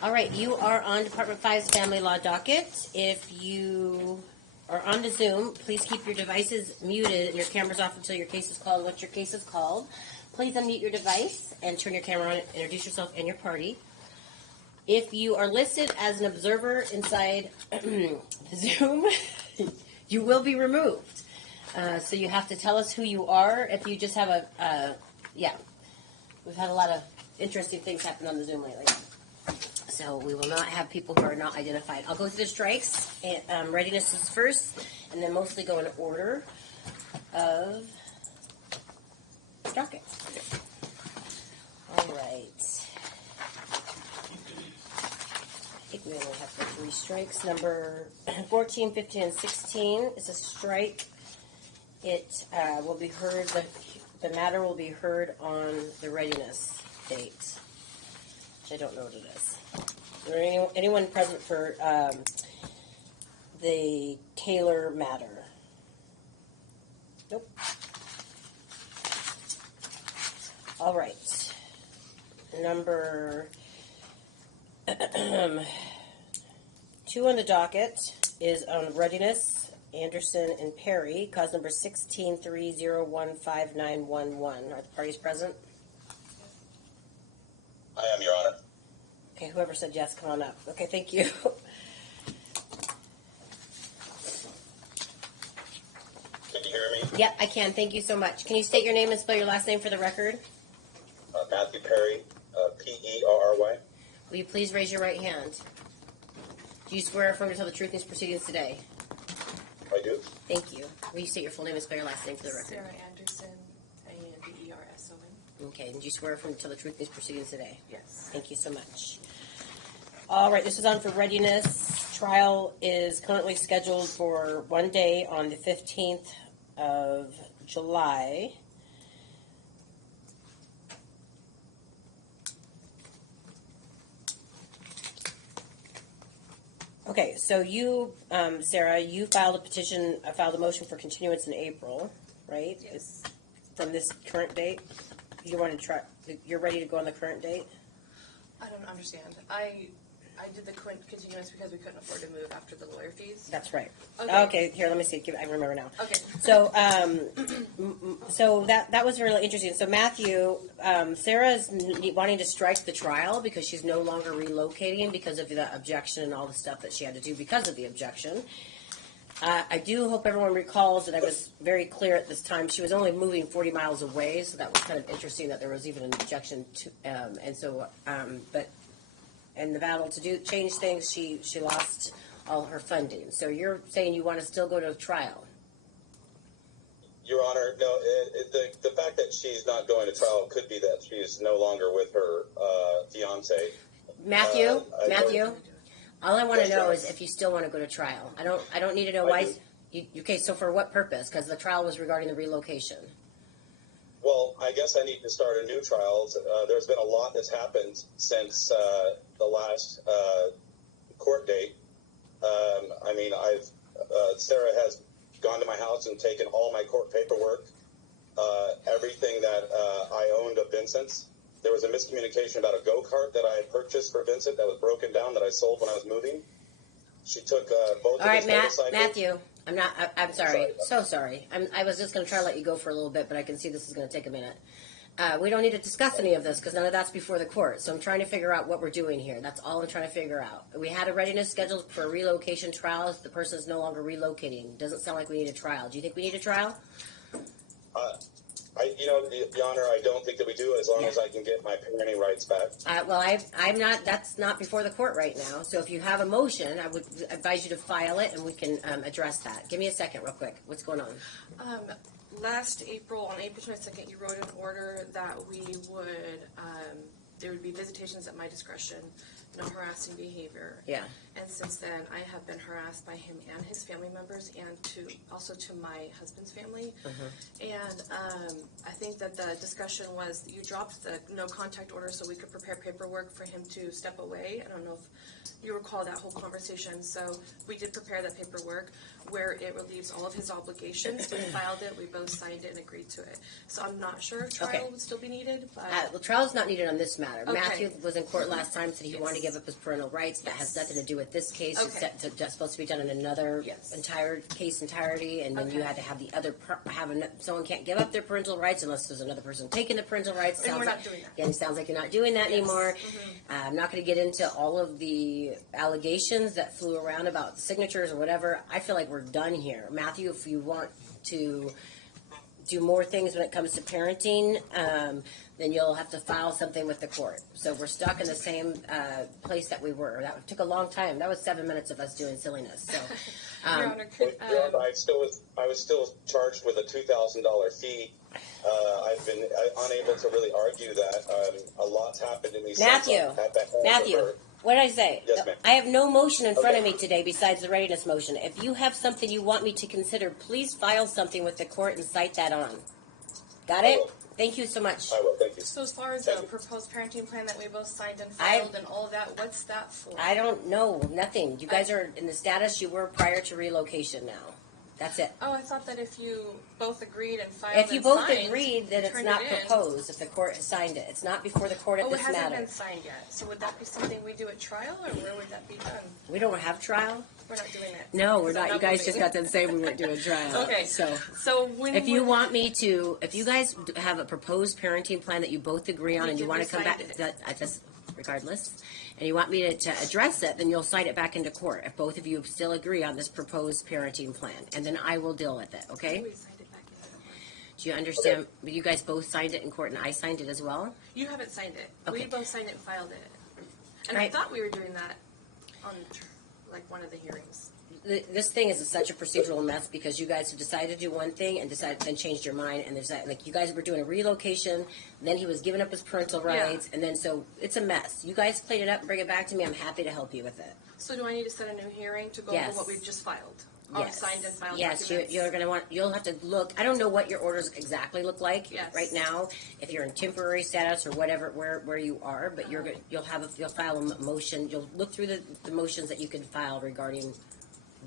All right, you are on Department 5's Family Law docket. If you are on the Zoom, please keep your devices muted and your cameras off until your case is called. Once your case is called, please unmute your device and turn your camera on. Introduce yourself and your party. If you are listed as an observer inside the Zoom, you will be removed. So you have to tell us who you are. If you just have we've had a lot of interesting things happen on the Zoom lately. So we will not have people who are not identified. I'll go through the strikes. And, readiness is first, and then mostly go in order of docket. All right. I think we only have the 3 strikes. Number 14, 15, and 16 is a strike. It will be heard, the matter will be heard on the readiness date, which I don't know what it is. Is there anyone present for the Taylor matter? Nope. All right. Number 2 on the docket is on readiness, Anderson and Perry, cause number 16-3015911. Are the parties present? I am, Your Honor. Okay, whoever said yes, come on up. Okay, thank you. Can you hear me? Yep, I can. Thank you so much. Can you state your name and spell your last name for the record? Matthew Perry, P-E-R-R-Y. Will you please raise your right hand? Do you swear or affirm to tell the truth in these proceedings today? I do. Thank you. Will you state your full name and spell your last name for the record? Sarah Anderson, A-N-D-E-R-S-O-N. Okay, and do you swear or affirm to tell the truth in these proceedings today? Yes. Thank you so much. All right, this is on for readiness. Trial is currently scheduled for one day on the 15th of July. Okay, so you, Sarah, you filed a motion for continuance in April, right? Yes. From this current date? You want to try, you're ready to go on the current date? I don't understand. I did the continuance because we couldn't afford to move after the lawyer fees. That's right. Okay. Okay, here, let me see. I remember now. Okay. So, so that was really interesting. So Matthew, Sarah's wanting to strike the trial because she's no longer relocating because of the objection and all the stuff that she had to do because of the objection. I do hope everyone recalls that I was very clear at this time. She was only moving 40 miles away, so that was kind of interesting that there was even an objection to, but in the battle to change things, she lost all her funding. So you're saying you want to still go to trial? Your Honor, no, the fact that she's not going to trial could be that she's no longer with her fiance. Matthew, all I want to Yes, know sir. is if you still want to go to trial. I don't need to know I why. do. Okay, so for what purpose? Because the trial was regarding the relocation. Well, I guess I need to start a new trial. There's been a lot that's happened since the last court date. I mean, Sarah has gone to my house and taken all my court paperwork, everything that I owned of Vincent's. There was a miscommunication about a go-kart that I had purchased for Vincent that was broken down that I sold when I was moving. She took both All of right, his motorcycles. Matthew. I'm sorry. Sorry. So sorry. I was just going to try to let you go for a little bit, but I can see this is going to take a minute. We don't need to discuss any of this because none of that's before the court. So I'm trying to figure out what we're doing here. That's all I'm trying to figure out. We had a readiness scheduled for a relocation trial. The person is no longer relocating. Doesn't sound like we need a trial. Do you think we need a trial? Your Honor, I don't think that we do, as long as I can get my parenting rights back. I'm not. That's not before the court right now. So if you have a motion, I would advise you to file it, and we can address that. Give me a second, real quick. What's going on? Last April, on April 22nd, you wrote an order that we would, there would be visitations at my discretion, no harassing behavior. Yeah. And since then, I have been harassed by him and his family members, and also to my husband's family. And I think that the discussion was you dropped the no contact order so we could prepare paperwork for him to step away. I don't know if you recall that whole conversation. So we did prepare that paperwork where it relieves all of his obligations. We filed it, we both signed it and agreed to it. So I'm not sure if trial would still be needed, but Well, trial is not needed on this matter. Okay. Matthew was in court last time, said he wanted to get give up his parental rights. That has nothing to do with this case. Okay. It's supposed to be done in another Yes. entire case entirety, and then you Okay. had to have the other someone can't give up their parental rights unless there's another person taking the parental rights. And we're Sounds not doing that. Yeah, it sounds like you're not doing that anymore. Mm-hmm. I'm not going to get into all of the allegations that flew around about signatures or whatever. I feel like we're done here. Matthew, if you want to do more things when it comes to parenting, then you'll have to file something with the court. So we're stuck in the same place that we were. That took a long time. That was 7 minutes of us doing silliness. So, Your Honor, Well, could, Your Honor, I was still charged with a $2,000 fee. I've been unable to really argue that. A lot's happened to me Matthew, since I've had that hands Matthew, of her. what did I say? Yes, ma'am. I have no motion in front of Okay. me today besides the readiness motion. If you have something you want me to consider, please file something with the court and cite that on. Got I it? will. Thank you so much. I will, thank you. so as far as Thank the you. proposed parenting plan that we both signed and I- filed and all of that, what's that for? I don't know, nothing. You guys are in the status you were prior to relocation now. That's it. Oh, I thought that if you both agreed and filed If you and both signed, agreed, then it's turned not it in. proposed if the court has signed it. It's not before the court at Oh, it this hasn't matter. been signed yet. So would that be something we do at trial, or where would that be done? We don't have trial? We're not doing it. No, we're 'Cause I'm not. You guys moving. just got to say we weren't doing trial. Okay. So when If you would- want me to, if you guys have a proposed parenting plan that you both agree on We and you did want to come back, recite it. that's regardless, and you want me to address it, then you'll cite it back into court if both of you still agree on this proposed parenting plan, and then I will deal with it, okay? We signed it back into the court. Do you understand? You guys both signed it in court and I signed it as well? You haven't signed it. Okay. We both signed it and filed it. And Right. I thought we were doing that on like one of the hearings. This thing is such a procedural mess because you guys have decided to do one thing and decided then changed your mind, and there's that, like, you guys were doing a relocation, then he was giving up his parental rights, and then so it's a mess. You guys clean it up and bring it back to me. I'm happy to help you with it. So do I need to set a new hearing to go Yes. over what we've just filed? On Yes. signed and filed Yes, documents? you're going to want. You'll have to look. I don't know what your orders exactly look like Yes. right now. If you're in temporary status or whatever, where you are, but you'll file a motion. You'll look through the motions that you can file regarding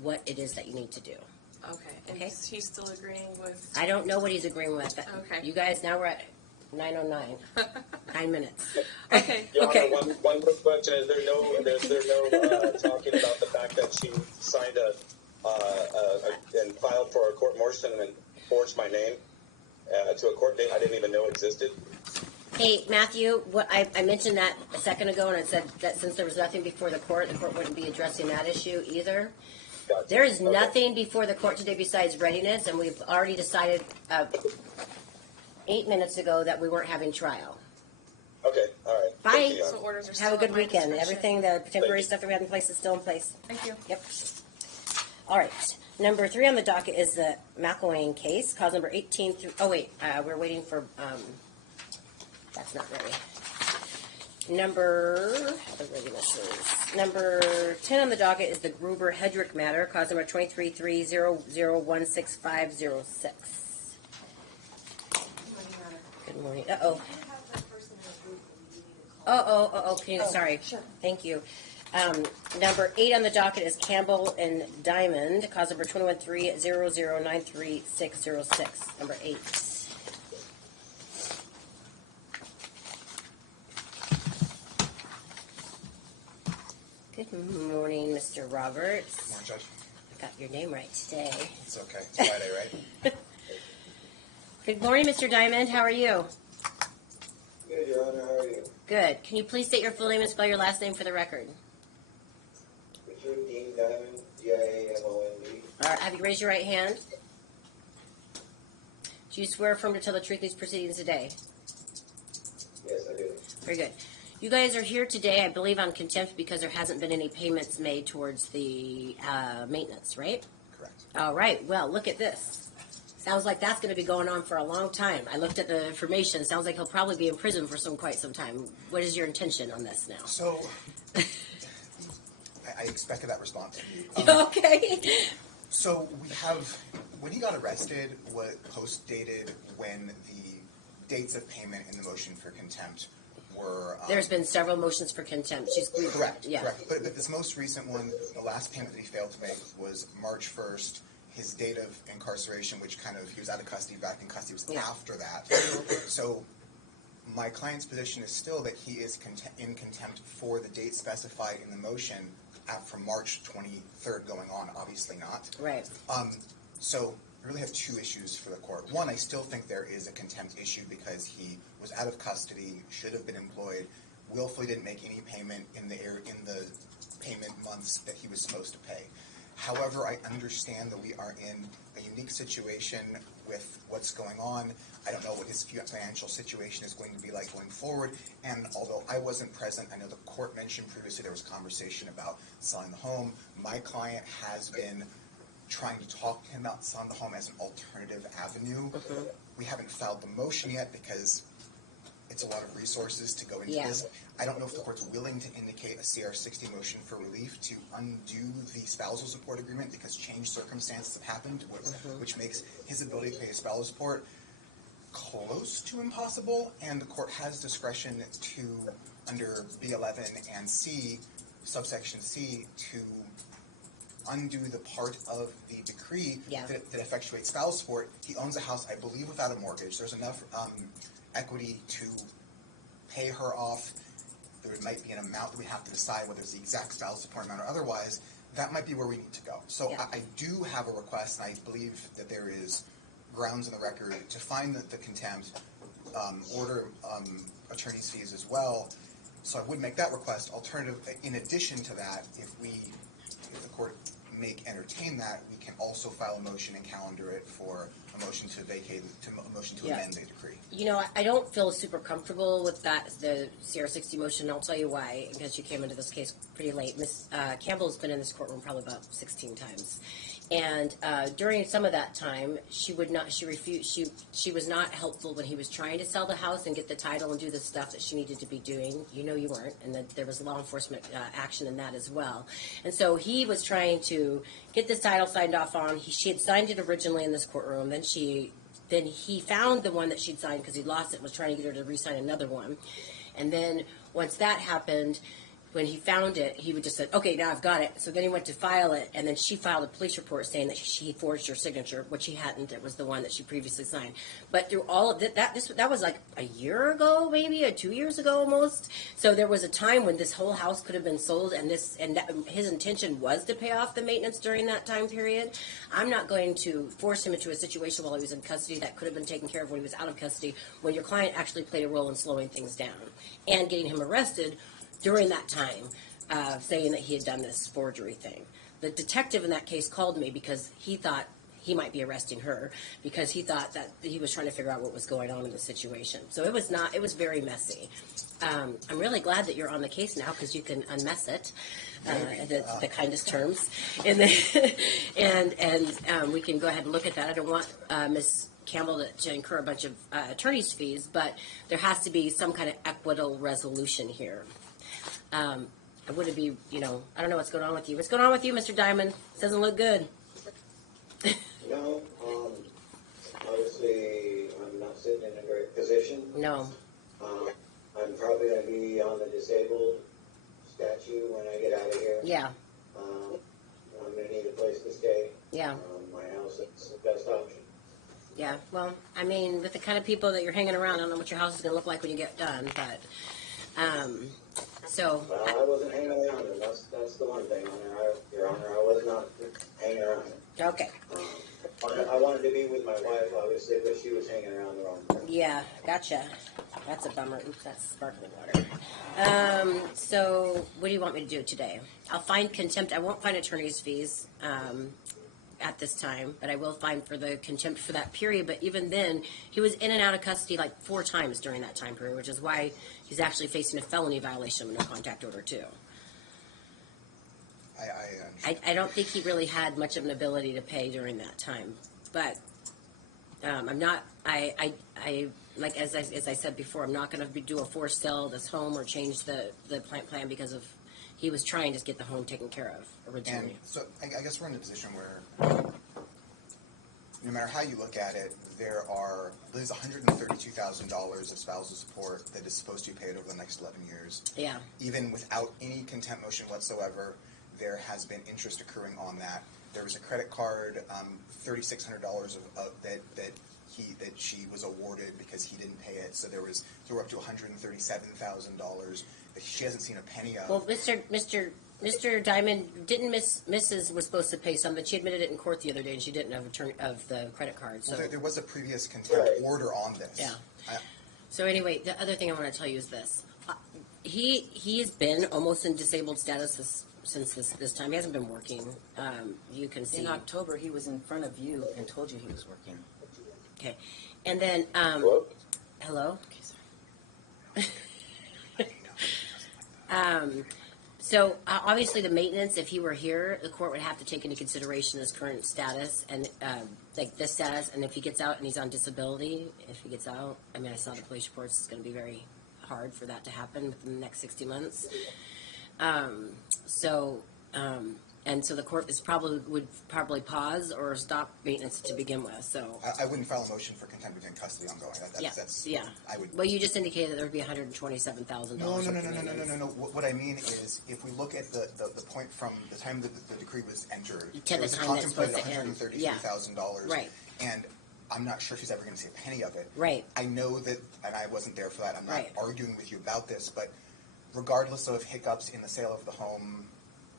what it is that you need to do. Okay. And Okay. he's still agreeing with. I don't know what he's agreeing with. Okay. You guys, now we're at 9:09. 9 minutes. Okay. Your Okay. Honor, one quick question: is there no talking about the fact that she signed and filed for a court motion and forged my name to a court date I didn't even know existed? Hey, Matthew, what I mentioned that a second ago, and I said that since there was nothing before the court wouldn't be addressing that issue either. Gotcha. There is Okay. nothing before the court today besides readiness, and we've already decided 8 minutes ago that we weren't having trial. Okay, all right. Bye. Thank you, Your So Honor. orders are still Have a at good my weekend. discretion. Everything, the temporary you. stuff that we had in place is still in place. Thank you. Yep. All right. Number 3 on the docket is the McElwain case, cause number 18 through. Oh wait, we're waiting for. That's not ready. Number 10 on the docket is the Gruber Hedrick matter, cause number 2330016506. Good morning. Sorry. Sure. Thank you. Number 8 on the docket is Campbell and Diamond, cause number 21300936606. Number 8. Good morning, Mr. Roberts. Morning, Judge. I got your name right today. It's okay. It's Friday, right? Good morning, Mr. Diamond. How are you? Good, Your Honor. How are you? Good. Can you please state your full name and spell your last name for the record? Richard Dean Diamond, D-I-A-M-O-N-D. All right, have you raised your right hand? Do you swear affirm to tell the truth in these proceedings today? Yes, I do. Very good. You guys are here today, I believe, on contempt because there hasn't been any payments made towards the maintenance, right? Correct. All right. Well, look at this. Sounds like that's going to be going on for a long time. I looked at the information. Sounds like he'll probably be in prison for quite some time. What is your intention on this now? So, I expected that response. Okay. So we have, when he got arrested, what post-dated when the dates of payment in the motion for contempt were... There's been several motions for contempt. She's Correct, Yeah. correct. But this most recent one, the last payment that he failed to make was March 1st. His date of incarceration, which kind of, he was out of custody, back in custody, was Yeah. after that. So my client's position is still that he is in contempt for the date specified in the motion from March 23rd going on. Obviously not. Right. So I really have two issues for the court. One, I still think there is a contempt issue because he was out of custody, should have been employed, willfully didn't make any payment in the payment months that he was supposed to pay. However, I understand that we are in a unique situation with what's going on. I don't know what his financial situation is going to be like going forward. And although I wasn't present, I know the court mentioned previously there was conversation about selling the home. My client has been trying to talk to him about selling the home as an alternative avenue. We haven't filed the motion yet because it's a lot of resources to go into this. I don't know if the court's willing to indicate a CR-60 motion for relief to undo the spousal support agreement because changed circumstances have happened, which makes his ability to pay his spousal support close to impossible, and the court has discretion to, under B11 and C, subsection C, to undo the part of the decree that effectuates spousal support. He owns a house, I believe, without a mortgage. There's enough equity to pay her off. There might be an amount that we have to decide whether it's the exact spousal support amount or otherwise. That might be where we need to go. So I do have a request, and I believe that there is grounds in the record to find the contempt, order attorney's fees as well. So I would make that request. Alternative, in addition to that, if the court may entertain that, we can also file a motion and calendar it for a motion to vacate, a motion to amend the decree. You know, I don't feel super comfortable with that, the CR-60 motion, and I'll tell you why, because you came into this case pretty late. Ms. Campbell's been in this courtroom probably about 16 times. And during some of that time, she was not helpful when he was trying to sell the house and get the title and do the stuff that she needed to be doing. You know you weren't, and that there was law enforcement action in that as well. And so he was trying to get this title signed off on. She had signed it originally in this courtroom. Then he found the one that she'd signed because he lost it and was trying to get her to re-sign another one. And then once that happened, when he found it, he would just say, okay, now I've got it. So then he went to file it, and then she filed a police report saying that she forged her signature, which he hadn't. It was the one that she previously signed. But through all of that was like a year ago, maybe, or 2 years ago almost. So there was a time when this whole house could have been sold, and his intention was to pay off the maintenance during that time period. I'm not going to force him into a situation while he was in custody that could have been taken care of when he was out of custody, when your client actually played a role in slowing things down and getting him arrested during that time, saying that he had done this forgery thing. The detective in that case called me because he thought he might be arresting her, because he thought that he was trying to figure out what was going on in the situation. So it was very messy. I'm really glad that you're on the case now because you can unmess it, the kindest terms. And we can go ahead and look at that. I don't want Ms. Campbell to incur a bunch of attorney's fees, but there has to be some kind of equitable resolution here. I wouldn't be, I don't know what's going on with you. What's going on with you, Mr. Diamond? Doesn't look good. No, obviously, I'm not sitting in a great position. No. I'm probably going to be on the disabled statute when I get out of here. Yeah. I'm going to need a place to stay. Yeah. My house is the best option. Yeah. Well, I mean, with the kind of people that you're hanging around, I don't know what your house is going to look like when you get done, but, so. Well, I wasn't hanging around, and that's the one thing, Your Honor. I was not hanging around. Okay. I wanted to be with my wife, obviously, but she was hanging around the wrong place. Yeah, gotcha. That's a bummer. Oops, that's sparkling water. So what do you want me to do today? I'll find contempt. I won't find attorney's fees at this time, but I will find for the contempt for that period. But even then, he was in and out of custody like 4 times during that time period, which is why he's actually facing a felony violation of a no contact order too. I don't think he really had much of an ability to pay during that time, but I'm not. I like as I said before, I'm not going to do a forced sell of this home or change the plan because of he was trying to get the home taken care of originally. And so I guess we're in a position where no matter how you look at it, there's $132,000 of spousal support that is supposed to be paid over the next 11 years. Yeah. Even without any contempt motion whatsoever, there has been interest accruing on that. There was a credit card, $3,600 that that she was awarded because he didn't pay it. So there were up to $137,000 that she hasn't seen a penny of. Well, Mr. Diamond, didn't Mrs. was supposed to pay some, but she admitted it in court the other day, and she didn't have return of the credit card. So Well, there was a previous contempt Right. order on this. Yeah. So anyway, the other thing I want to tell you is this: he's been almost in disabled status since this time. He hasn't been working. You can see. In October, he was in front of you and told you he was working. Okay, and then Hello? hello. So obviously the maintenance, if he were here, the court would have to take into consideration his current status and like this status, and if he gets out and he's on disability, if he gets out, I mean, I saw the police reports, it's going to be very hard for that to happen within the next 60 months. And so the court would probably pause or stop maintenance to begin with. So I wouldn't file a motion for contempt of custody ongoing. That's yeah. I would. Well, you just indicated that there would be $127,000. No. worth of No. maintenance. What I mean is, if we look at the point from the time that the decree was entered, To the it was time that's supposed contemplated to end. Yeah. $133,000. Right. And I'm not sure she's ever going to see a penny of it. Right. I know that, and I wasn't there for that. I'm not Right. arguing with you about this, but regardless of hiccups in the sale of the home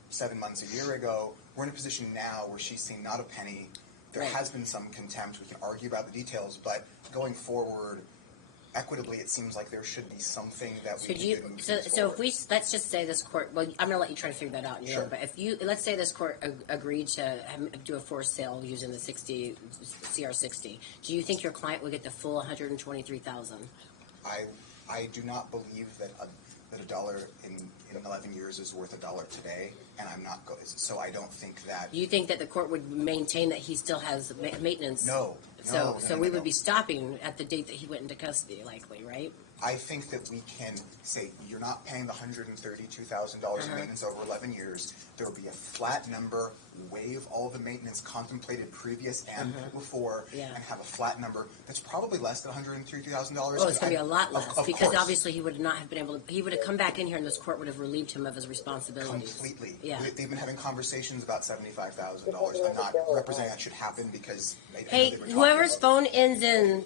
7 months, a year ago, we're in a position now where she's seen not a penny. There Right. has been some contempt. We can argue about the details, but going forward, equitably, it seems like there should be something that we So can do you? do to move So things if forward. let's just say this court. Well, I'm going to let you try to figure that out on your Sure. own. But let's say this court agreed to do a forced sale using the CR60. Do you think your client would get the full $123,000? I do not believe that a dollar in 11 years is worth $1 today, and I'm not so I don't think that. Do you think that the court would maintain that he still has maintenance? No. So we No. would be stopping at the date that he went into custody, likely, right? I think that we can say you're not paying the $132,000 in maintenance over 11 years. There will be a flat number, waive all the maintenance contemplated previous and before, Yeah. and have a flat number that's probably less than $132,000. Oh, it's going to be a lot less Of because course. obviously he would not have been able to. He would have come back in here, and this court would have relieved him of his responsibilities. Completely. Yeah. They've been having conversations about $75,000. I'm not representing that should happen because. I know Hey, they've been talking whoever's about it. phone ends in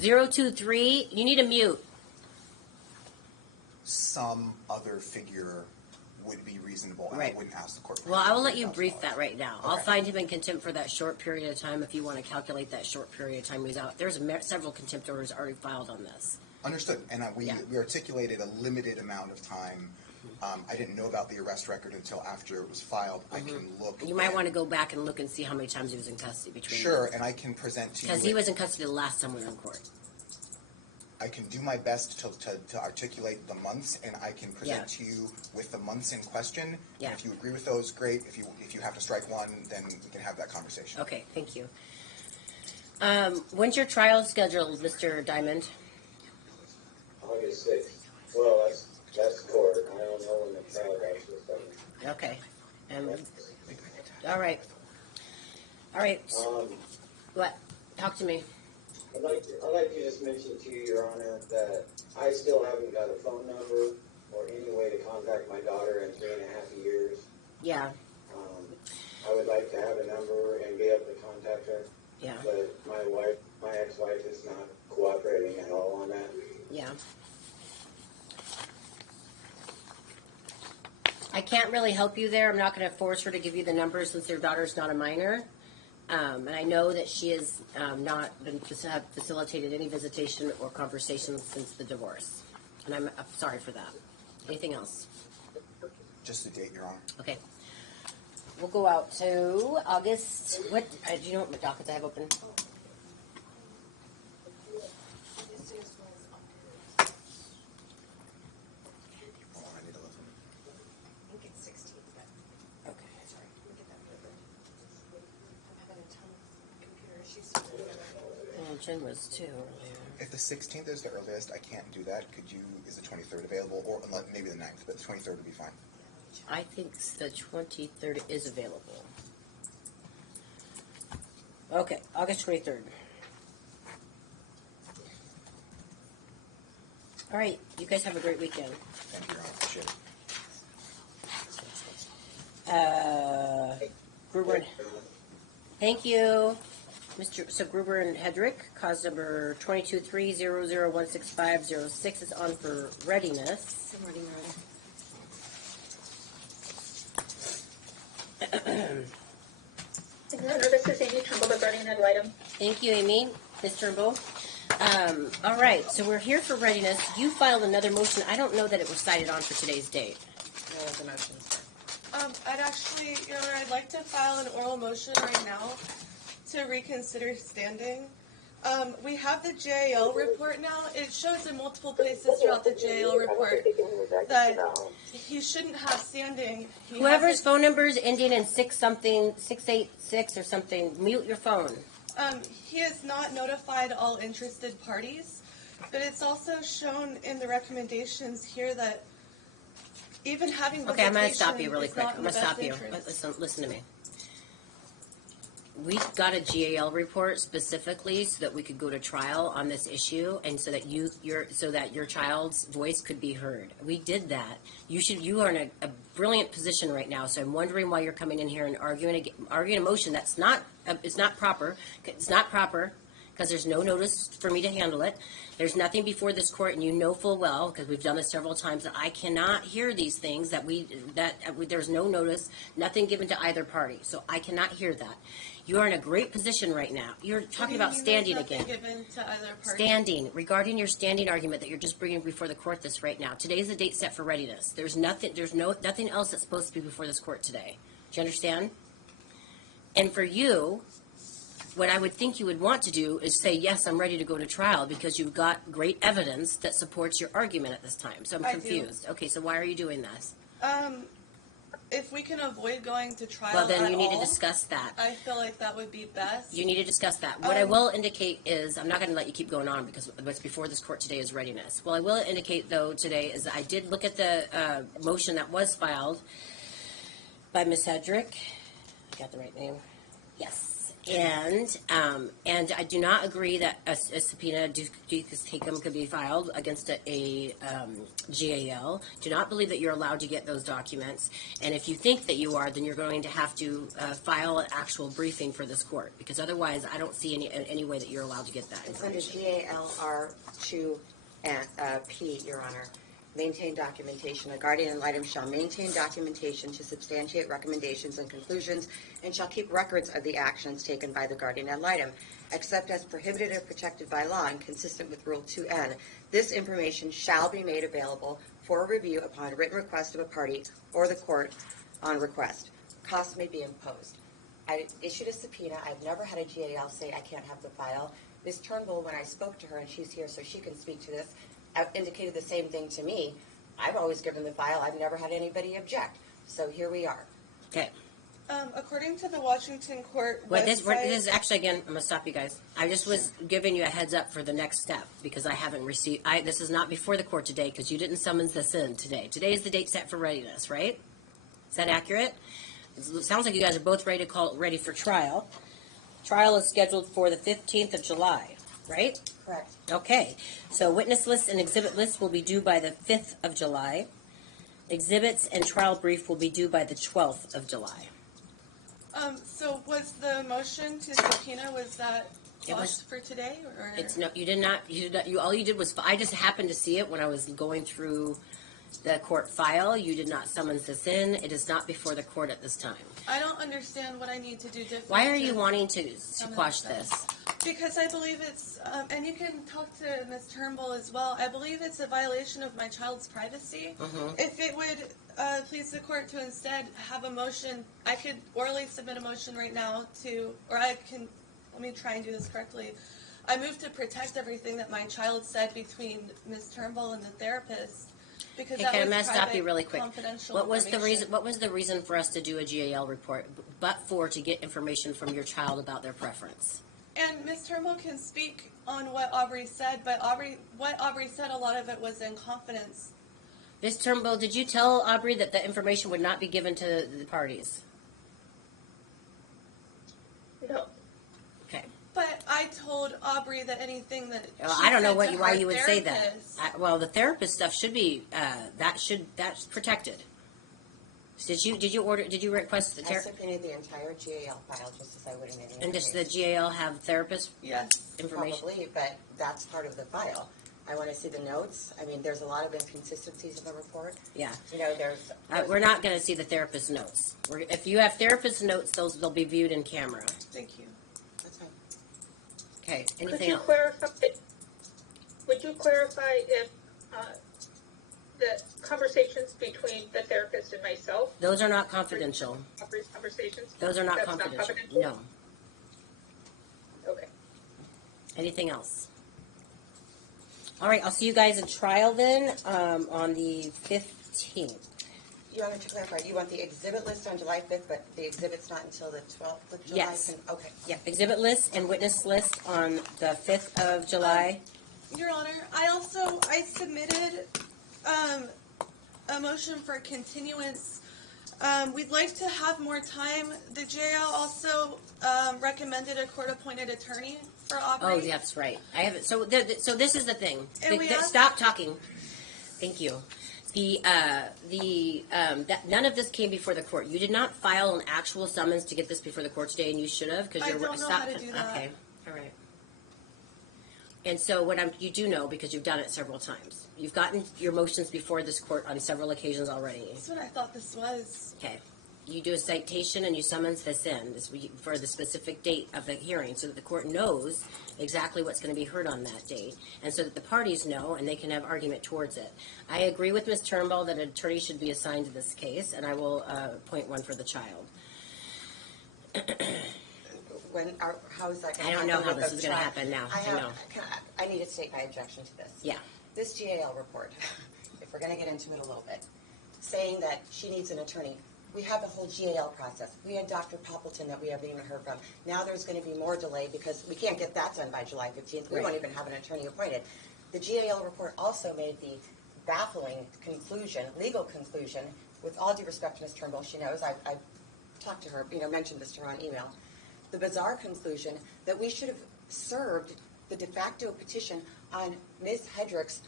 023, you need a mute. Some other figure would be reasonable, and Right. I wouldn't ask the court. for Well, I will let you $130,000. brief that right now. I'll Okay. find him in contempt for that short period of time if you want to calculate that short period of time he was out. There's several contempt orders already filed on this. Understood, and we Yeah. articulated a limited amount of time. I didn't know about the arrest record until after it was filed. I can look. You might want to go back and look and see how many times he was in custody between. Sure, and I can present to you. Because he was in custody the last time we were in court. I can do my best to articulate the months, and I can present Yeah. to you with the months in question. Yeah. And if you agree with those, great. If you have to strike one, then we can have that conversation. Okay, thank you. When's your trial scheduled, Mr. Diamond? August 6th. Well, that's court. I don't know when the trial actually starts. Okay. All right. All right. What? Talk to me. I'd like to just mention to you, Your Honor, that I still haven't got a phone number or any way to contact my daughter in 3.5 years. Yeah. I would like to have a number and be able to contact her, Yeah. but my ex-wife is not cooperating at all on that. Yeah. I can't really help you there. I'm not going to force her to give you the number since your daughter's not a minor. And I know that she has not been facilitated any visitation or conversation since the divorce. And I'm sorry for that. Anything else? Just the date, Your Honor. Okay. We'll go out to August. What? Do you know what dockets I have open? Hold on, I need to look. I think it's 16, but Okay. sorry, let me get that paper. I'm having a ton of computer issues. Well, Jen was too earlier. If the 16th is the earliest, I can't do that. Is the 23rd available? Or maybe the 9th, but the 23rd would be fine. I think the 23rd is available. Okay, August 23rd. All right, you guys have a great weekend. Thank you, Your Honor. Appreciate it. Gruber. Thank you. So Gruber and Hedrick, cause number 22300165006 is on for readiness. I'm ready, This is Amy Turnbull, the guardian ad litem. Thank you, Amy. Ms. Turnbull. All right, so we're here for readiness. You filed another motion. I don't know that it was cited on for today's date. What was the motion? I'd actually, Your Honor, I'd like to file an oral motion right now to reconsider standing. We have the JAL report now. It shows in multiple places throughout the JAL report that he shouldn't have standing. Whoever's phone number is ending in 686 or something, mute your phone. He has not notified all interested parties, but it's also shown in the recommendations here that even having Okay, I'm going to visitation stop you really is quick. not I'm in going the to stop best you. interest. Listen to me. We got a GAL report specifically so that we could go to trial on this issue, and so that your child's voice could be heard. We did that. You are in a brilliant position right now. So I'm wondering why you're coming in here and arguing a motion that's not it's not proper. It's not proper because there's no notice for me to handle it. There's nothing before this court, and you know full well, because we've done this several times, that I cannot hear these things, there's no notice, nothing given to either party. So I cannot hear that. You are in a great position right now. You're talking about standing again. Given to either party. Standing, regarding your standing argument that you're just bringing before the court this right now. Today's the date set for readiness. There's nothing else that's supposed to be before this court today. Do you understand? And for you, what I would think you would want to do is say, yes, I'm ready to go to trial because you've got great evidence that supports your argument at this time. So I'm I do. confused. Okay, so why are you doing this? If we can avoid going to trial Well, then at you need to all, discuss that. I feel like that would be best. You need to discuss that. What I will indicate is, I'm not going to let you keep going on because what's before this court today is readiness. Well, I will indicate, though, today is that I did look at the motion that was filed by Ms. Hedrick. I got the right name. Yes. And I do not agree that a subpoena ducis tecum could be filed against a GAL. Do not believe that you're allowed to get those documents. And if you think that you are, then you're going to have to file an actual briefing for this court, because otherwise I don't see any way that you're allowed to get that It's under information. GALR 2P, Your Honor. Maintain documentation. A guardian ad litem shall maintain documentation to substantiate recommendations and conclusions and shall keep records of the actions taken by the guardian ad litem, except as prohibited or protected by law and consistent with Rule 2N. This information shall be made available for review upon written request of a party or the court on request. Costs may be imposed. I issued a subpoena. I've never had a GAL say I can't have the file. Ms. Turnbull, when I spoke to her, and she's here so she can speak to this, indicated the same thing to me. I've always given the file. I've never had anybody object. So here we are. Okay. According to the Washington court Well, website, this is actually, again, I'm going to stop you guys. I just was giving you a heads up for the next step because I haven't received, this is not before the court today because you didn't summons this in today. Today is the date set for readiness, right? Is that accurate? It sounds like you guys are both ready for trial. Trial is scheduled for the 15th of July, right? Correct. Okay, so witness list and exhibit list will be due by the 5th of July. Exhibits and trial brief will be due by the 12th of July. so was the motion to subpoena, was that It was- lost for today? Or? It's no, you did not, all you did was, I just happened to see it when I was going through the court file. You did not summons this in. It is not before the court at this time. I don't understand what I need to do differently. Why are you wanting to summons quash them. this? Because I believe it's, and you can talk to Ms. Turnbull as well, I believe it's a violation of my child's privacy. If it would please the court to instead have a motion, I could orally submit a motion right now let me try and do this correctly. I move to protect everything that my child said between Ms. Turnbull and the therapist, because Okay, that I'm was gonna stop you private, really quick. confidential What was the reason? information. What was the reason for us to do a GAL report, but to get information from your child about their preference? And Ms. Turnbull can speak on what Aubrey said, but what Aubrey said, a lot of it was in confidence. Ms. Turnbull, did you tell Aubrey that the information would not be given to the parties? No. Okay. But I told Aubrey that anything that Well, she I don't know said to why her you would say that. therapist- Well, the therapist stuff should be that's protected. Did you request the I subpoenaed the entire GAL file just as I would in any other and does the case. GAL have therapist Yes. information? Probably, but that's part of the file. I want to see the notes. I mean, there's a lot of inconsistencies in the report. Yeah. You know, there's We're not going to see the therapist notes. If you have therapist notes, they'll be viewed in camera. Thank you. That's fine. Okay. Could Anything you else? clarify, would you clarify if, the conversations between the therapist and myself, Those are not confidential. conversations? Those are not That's confidential. confidential? No. Okay. Anything else? All right. I'll see you guys in trial then on the 15th. You wanted to clarify, you want the exhibit list on July 5th, but the exhibit's not until the 12th of July? Yes. Okay. Yeah. Exhibit list and witness list on the 5th of July. Your Honor, I submitted a motion for continuance. We'd like to have more time. The jail also recommended a court-appointed attorney for Aubrey. Oh, that's right. I have it. So this is the thing. And we asked- Stop talking. Thank you. None of this came before the court. You did not file an actual summons to get this before the court today, and you should have because I you're don't know how to do that. Okay, all right. And so you do know because you've done it several times. You've gotten your motions before this court on several occasions already. That's what I thought this was. Okay. You do a citation and you summons this in for the specific date of the hearing so that the court knows exactly what's going to be heard on that date and so that the parties know and they can have argument towards it. I agree with Ms. Turnbull that an attorney should be assigned to this case, and I will appoint one for the child. How is that going to happen? I don't know how with this the is gonna trial? happen now. I I have, know. I need to state my objection to this. Yeah. This GAL report, if we're going to get into it a little bit, saying that she needs an attorney. We have the whole GAL process. We had Dr. Poppleton that we haven't even heard from. Now there's going to be more delay because we can't get that done by July 15th. We Right. won't even have an attorney appointed. The GAL report also made the baffling conclusion, legal conclusion, with all due respect to Ms. Turnbull, she knows, I've talked to her, mentioned this to her on email, the bizarre conclusion that we should have served the de facto petition on Ms. Hedrick's,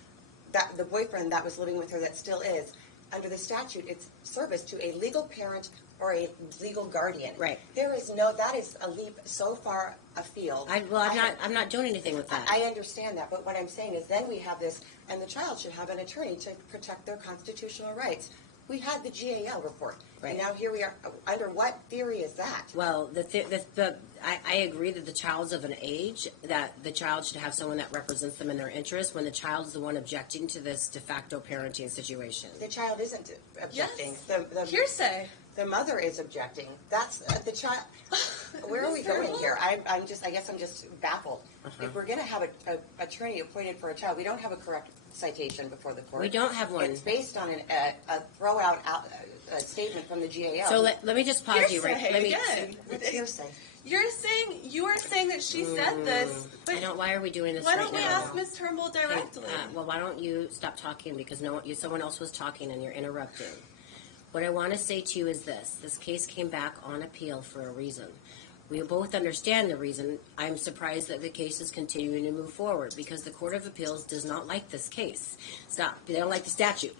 the boyfriend that was living with her that still is. Under the statute, it's service to a legal parent or a legal guardian. Right. That is a leap so far afield. I'm not doing anything with that. I understand that, but what I'm saying is then we have this, and the child should have an attorney to protect their constitutional rights. We had the GAL report, Right. and now here we are. Under what theory is that? Well, I agree that the child's of an age that the child should have someone that represents them in their interests when the child is the one objecting to this de facto parenting situation. The child isn't objecting. Yes. The Hearsay. The mother is objecting. That's the child. Where are we going here? I guess I'm just baffled. If we're going to have an attorney appointed for a child, we don't have a correct citation before the court. We don't have one. It's based on a throw-out statement from the GAL. So let me just pause you right. Hearsay Let me. again. It's hearsay. You are saying that she said this, but I don't. Why are we doing this why right don't we now? ask Ms. Turnbull directly? Well, why don't you stop talking because someone else was talking and you're interrupting. What I want to say to you is this. This case came back on appeal for a reason. We both understand the reason. I'm surprised that the case is continuing to move forward because the Court of Appeals does not like this case. They don't like the statute.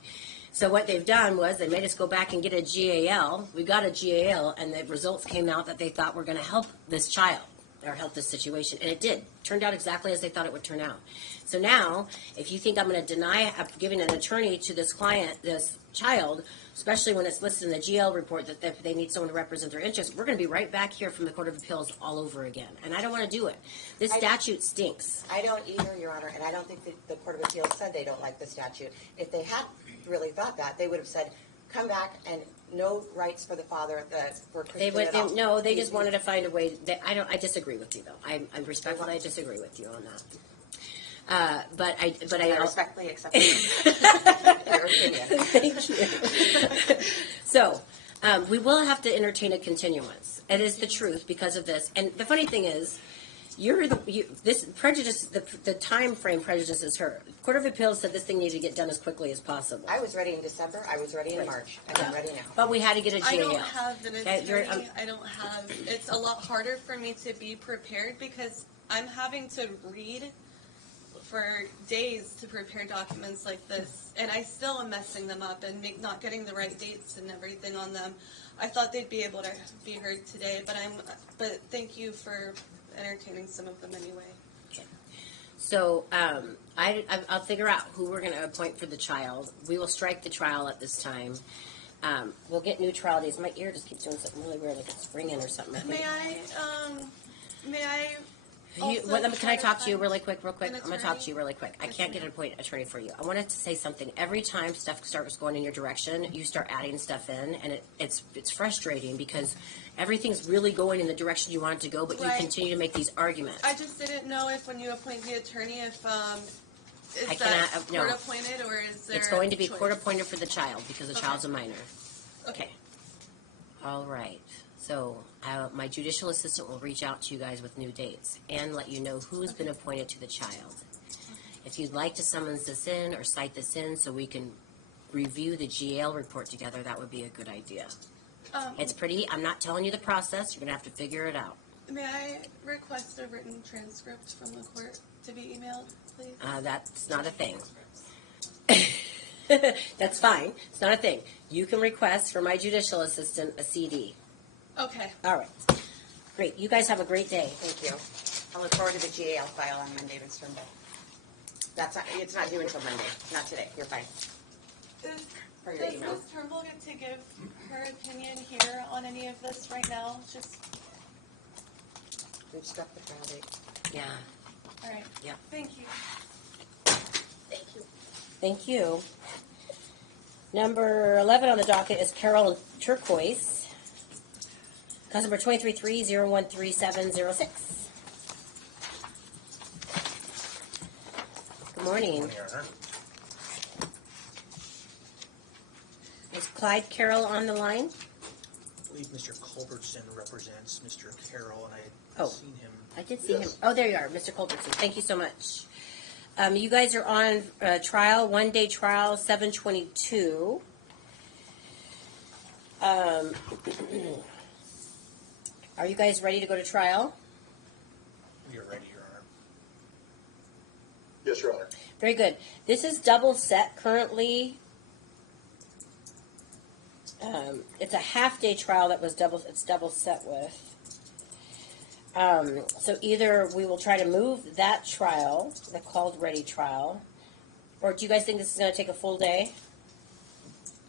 So what they've done was they made us go back and get a GAL. We got a GAL, and the results came out that they thought were going to help this child or help this situation, and it did. Turned out exactly as they thought it would turn out. So now, if you think I'm going to deny giving an attorney to this client, this child, especially when it's listed in the GL report that they need someone to represent their interests, we're going to be right back here from the Court of Appeals all over again. And I don't want to do it. This statute stinks. I don't either, Your Honor, and I don't think that the Court of Appeals said they don't like the statute. If they had really thought that, they would have said, come back and no rights for the father for Christian at all. No, they just wanted to find a way. I disagree with you, though. I'm respectful. I disagree with you on that. But I respectfully accept your opinion. Thank you. So, we will have to entertain a continuance. It is the truth because of this. And the funny thing is, this prejudice, the time frame prejudices her. Court of Appeals said this thing needed to get done as quickly as possible. I was ready in December. I was ready in March. And I'm ready now. But we had to get a GAL. I don't have an attorney. Okay, I don't have. It's a lot harder for me to be prepared because I'm having to read for days to prepare documents like this, and I still am messing them up and not getting the right dates and everything on them. I thought they'd be able to be heard today, but thank you for entertaining some of them anyway. So I'll figure out who we're going to appoint for the child. We will strike the trial at this time. We'll get neutralities. My ear just keeps doing something really weird, like it's ringing or something. May I Can I talk to you really quick? an I'm going to talk attorney? to you really quick. I can't get an appointed attorney for you. I wanted to say something. Every time stuff starts going in your direction, you start adding stuff in, and it's frustrating because everything's really going in the direction you want it to go, but you Right. continue to make these arguments. I just didn't know if when you appoint the attorney, if is I that cannot- no. court appointed or is there? It's going to be a choice? court appointed for the child because the Okay. child's a minor. Okay. All right. So my judicial assistant will reach out to you guys with new dates and let you know who's been appointed to the child. If you'd like to summons this in or cite this in so we can review the GAL report together, that would be a good idea. It's pretty, I'm not telling you the process, you're going to have to figure it out. May I request a written transcript from the court to be emailed, please? That's not a thing. That's fine. It's not a thing. You can request for my judicial assistant a CD. Okay. All right. Great. You guys have a great day. Thank you. I'll look forward to the GAL file on Monday, Ms. Turnbull. It's not due until Monday, not today. You're fine. For your Does email. Ms. Turnbull get to give her opinion here on any of this right now? Just, We've struck the trial date. Yeah. all right. Yeah. Thank you. Thank you. Number 11 on the docket is Carol Turquoise. Cause number 233-013706. Good morning. Is Clyde Carroll on the line? I believe Mr. Culbertson represents Mr. Carroll, and I Oh. had seen him. I did see him. Oh, there you are, Mr. Culbertson. Thank you so much. You guys are on trial, one-day trial, 7/22. Are you guys ready to go to trial? We are ready, Your Honor. Yes, Your Honor. Very good. This is double set currently. It's a half-day trial that was double set with. So either we will try to move that trial, the called ready trial, or do you guys think this is going to take a full day?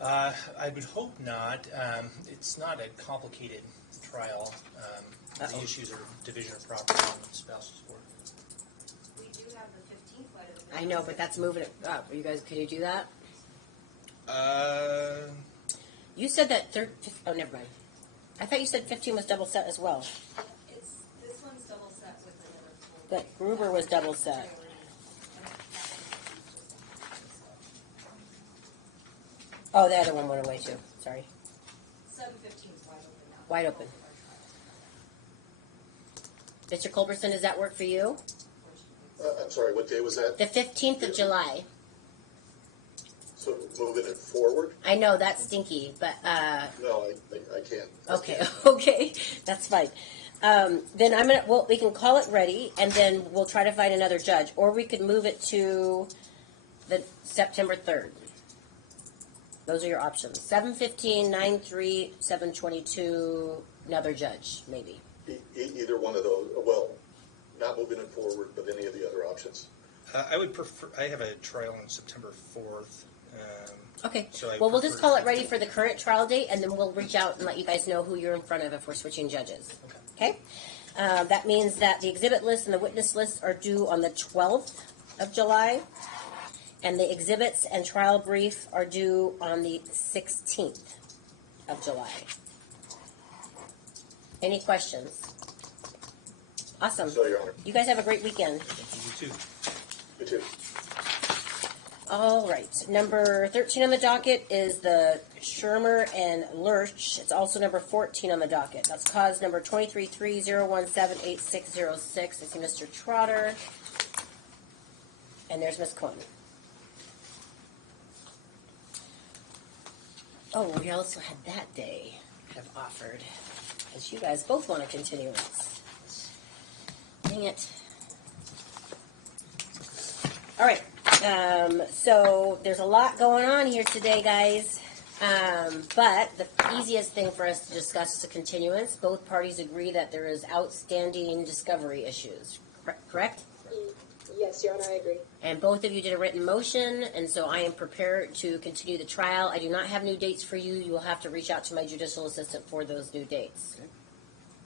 I would hope not. It's not a complicated trial. The issues are division of property and spousal support. We do have the 15th letter. I know, but that's moving it up. You guys, can you do that? You said that oh, never mind. I thought you said 15 was double set as well. This one's double set with another full. But Gruber was double set. Oh, the other one went away too. Sorry. 7:15 is wide open now. Wide open. Mr. Culbertson, does that work for you? I'm sorry, what day was that? The 15th of July. So moving it forward? I know that's stinky, but No, I can't. okay, okay, that's fine. Then we can call it ready, and then we'll try to find another judge, or we could move it to the September 3rd. Those are your options: 7:15, 9:03, 7:22. Another judge, maybe. Either one of those, well, not moving it forward, but any of the other options. I would prefer. I have a trial on September 4th. Okay. So I Well, we'll just prefer- call it ready for the current trial date, and then we'll reach out and let you guys know who you're in front of if we're switching judges. Okay? That means that the exhibit list and the witness list are due on the 12th of July, and the exhibits and trial brief are due on the 16th of July. Any questions? Awesome. So, Your Honor. You guys have a great weekend. Thank you, too. You too. All right. Number 13 on the docket is the Shermer and Lurch. It's also number 14 on the docket. That's cause number 233-017-8606. I see Mr. Trotter. And there's Ms. Cohen. Oh, we also had that day have offered. Because you guys both want a continuance. Dang it. All right. So there's a lot going on here today, guys. But the easiest thing for us to discuss is a continuance. Both parties agree that there is outstanding discovery issues. Correct? Yes, Your Honor, I agree. And both of you did a written motion, and so I am prepared to continue the trial. I do not have new dates for you. You will have to reach out to my judicial assistant for those new dates.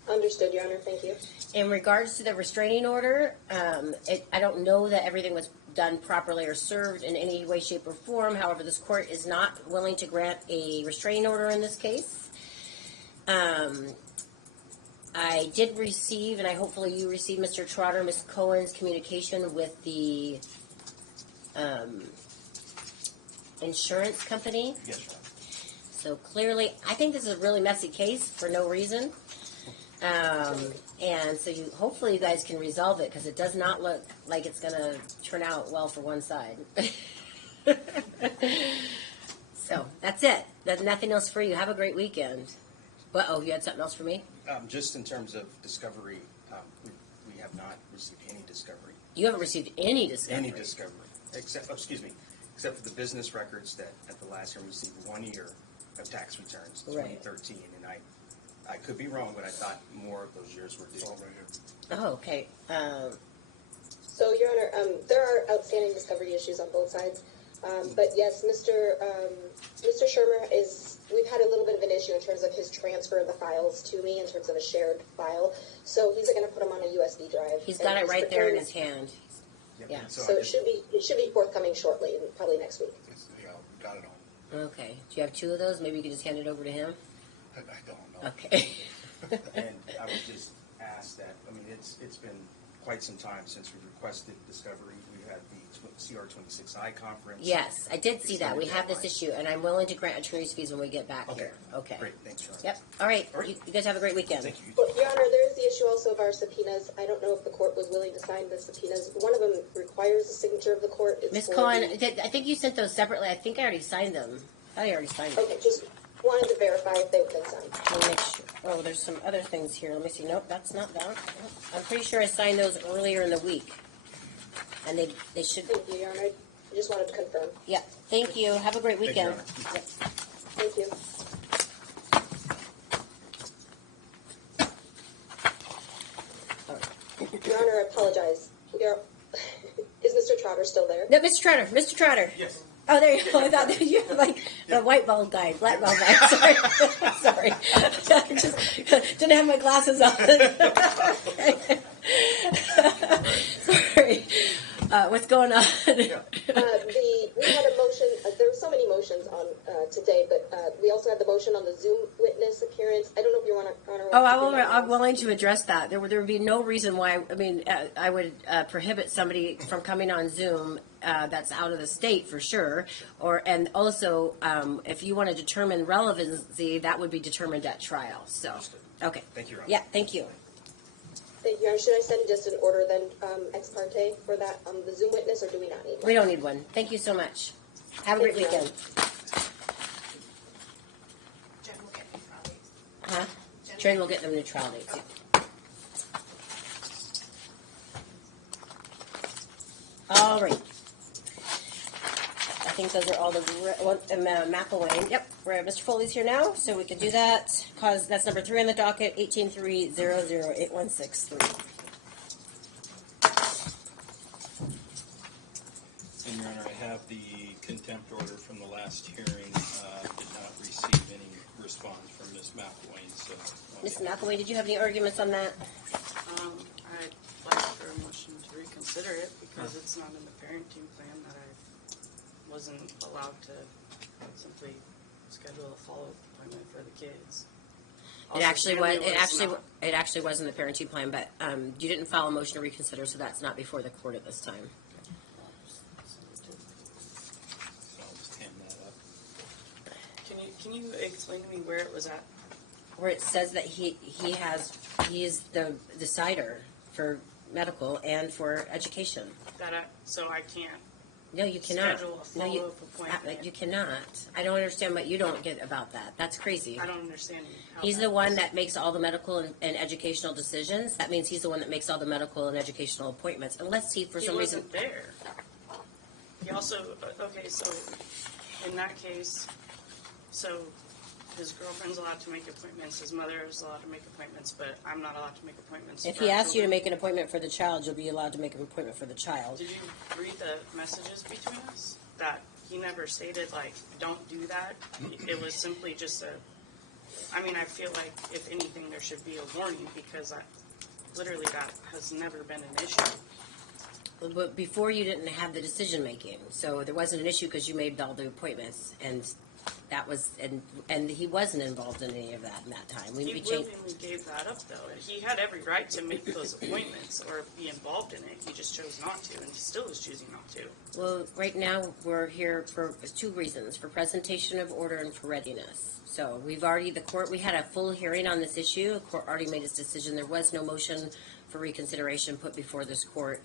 Understood, Your Honor. Thank you. In regards to the restraining order, I don't know that everything was done properly or served in any way, shape, or form. However, this court is not willing to grant a restraining order in this case. I did receive, and hopefully you received, Mr. Trotter, Ms. Cohen's communication with the insurance company. Yes, sir. So clearly, I think this is a really messy case for no reason. And so hopefully you guys can resolve it, because it does not look like it's going to turn out well for one side. So that's it. There's nothing else for you. Have a great weekend. Uh-oh, you had something else for me? Just in terms of discovery, we have not received any discovery. You haven't received any discovery? Any discovery, except for the business records that at the last year received 1 year of tax returns, Right. 2013, and I could be wrong, but I thought more of those years were due. Oh, okay. So, Your Honor, there are outstanding discovery issues on both sides. But yes, Mr. Shermer we've had a little bit of an issue in terms of his transfer of the files to me in terms of a shared file. So he's going to put them on a USB drive. He's got it right there in his hand. Yep. Yeah. So it should be forthcoming shortly, probably next week. Yeah, got it all. Okay. Do you have two of those? Maybe you could just hand it over to him? I don't know. Okay. And I would just ask that, it's been quite some time since we requested discovery. We had the CR26I conference. Yes, I did see that. We have this Deadline. issue, and I'm willing to grant attorney's fees when we get back here. Okay. Great, thanks, Your Honor. Yep. All right. You guys have a great weekend. Thank you. Well, Your Honor, there is the issue also of our subpoenas. I don't know if the court was willing to sign the subpoenas. One of them requires the signature of the court. It's Ms. for Cohen, the- I think you sent those separately. I think I already signed them. I already signed them. Okay, just wanted to verify if they've been signed. Let me make sure. Oh, there's some other things here. Let me see. Nope, that's not that. I'm pretty sure I signed those earlier in the week. And they should. Thank you, Your Honor. I just wanted to confirm. Yeah. Thank you. Have a great Thank you, Your weekend. Honor. Yep. Thank you. Your Honor, I apologize. Is Mr. Trotter still there? No, Mr. Trotter. Mr. Trotter. Yes. Oh, there you go. I thought that you were like the white bald guy, black bald guy. Sorry. Sorry. I just didn't have my glasses on. Sorry. What's going on? We had a motion. There were so many motions on today, but we also had the motion on the Zoom witness appearance. I don't know if you want to, Honor. Oh, I'm willing to address that. There would be no reason why. I mean, I would prohibit somebody from coming on Zoom that's out of the state for sure. And also, if you want to determine relevancy, that would be determined at trial. So, okay. Thank you, Your Honor. Yeah, thank you. Thank you, Your Honor. Should I send just an order then, ex parte for that the Zoom witness, or do we not need one? We don't need one. Thank you so much. Have a great Thank you. weekend. Jen will get new trial dates. Huh? Jen will get them new trial dates. All right. I think those are all the McElwain. Yep, we're Mr. Foley's here now, so we can do that. Cause that's number 3 on the docket, 18-3-00-8163. And Your Honor, I have the contempt order from the last hearing. Did not receive any response from Ms. McElwain, so. Ms. McElwain, did you have any arguments on that? I'd like for a motion to reconsider it because it's not in the parenting plan that I wasn't allowed to simply schedule a follow-up appointment for the kids. It actually was. not. It actually was in the parenting plan, but you didn't file a motion to reconsider, so that's not before the court at this time. I'll just hand that up. Can you explain to me where it was at? Where it says that he is the decider for medical and for education. So I can't. No, you cannot. Schedule a No, follow-up appointment. you cannot. I don't understand what you don't get about that. That's crazy. I don't understand how He's that the one is. that makes all the medical and educational decisions. That means he's the one that makes all the medical and educational appointments, unless he, for some reason. He wasn't there. also, okay, so in that case, so his girlfriend's allowed to make appointments, his mother is allowed to make appointments, but I'm not allowed to make appointments. If for he our asks you to children. make an appointment for the child, you'll be allowed to make an appointment for the child. Did you read the messages between us? That he never stated, like, don't do that. It was simply just I mean, I feel like if anything, there should be a warning because literally that has never been an issue. But before you didn't have the decision making, so there wasn't an issue because you made all the appointments, and that was and he wasn't involved in any of that in that time. He changed. willingly gave that up, though. He had every right to make those appointments or be involved in it. He just chose not to, and he still is choosing not to. Well, right now we're here for two reasons: for presentation of order and for readiness. So we had a full hearing on this issue. The court already made its decision. There was no motion for reconsideration put before this court.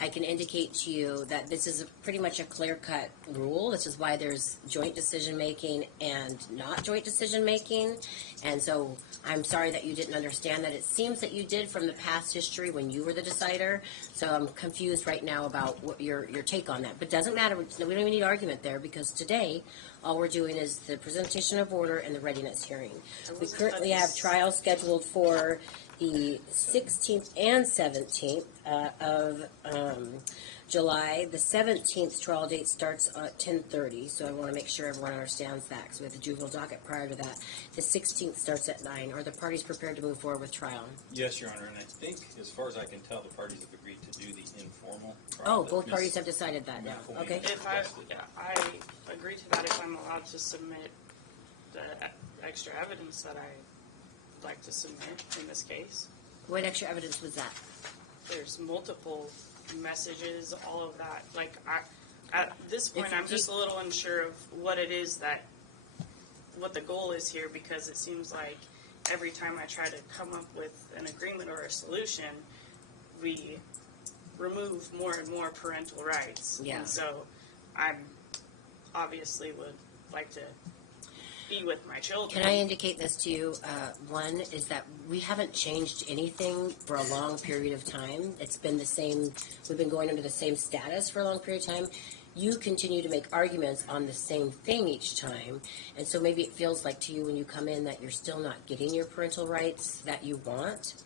I can indicate to you that this is pretty much a clear-cut rule. This is why there's joint decision-making and not joint decision-making. And so I'm sorry that you didn't understand that. It seems that you did from the past history when you were the decider. So I'm confused right now about what your take on that. But it doesn't matter. We don't even need argument there because today all we're doing is the presentation of order and the readiness hearing. We currently have trial scheduled for the 16th and 17th of July. The 17th trial date starts at 10:30, so I want to make sure everyone understands that because we have the juvenile docket prior to that. The 16th starts at 9. Are the parties prepared to move forward with trial? Yes, Your Honor, and I think, as far as I can tell, the parties have agreed to do the informal trial. Oh, that both Ms. parties have decided that now. McElwain Okay. If I agree to that if I'm allowed to submit the extra evidence that I'd like to submit in this case. What extra evidence was that? There's multiple messages, all of that. Like, at this point, I'm just a little unsure of what it is what the goal is here, because it seems like every time I try to come up with an agreement or a solution, we remove more and more parental rights. Yeah. And so I'm obviously would like to be with my children. Can I indicate this to you? One is that we haven't changed anything for a long period of time. It's been the same. We've been going under the same status for a long period of time. You continue to make arguments on the same thing each time, and so maybe it feels like to you when you come in that you're still not getting your parental rights that you want,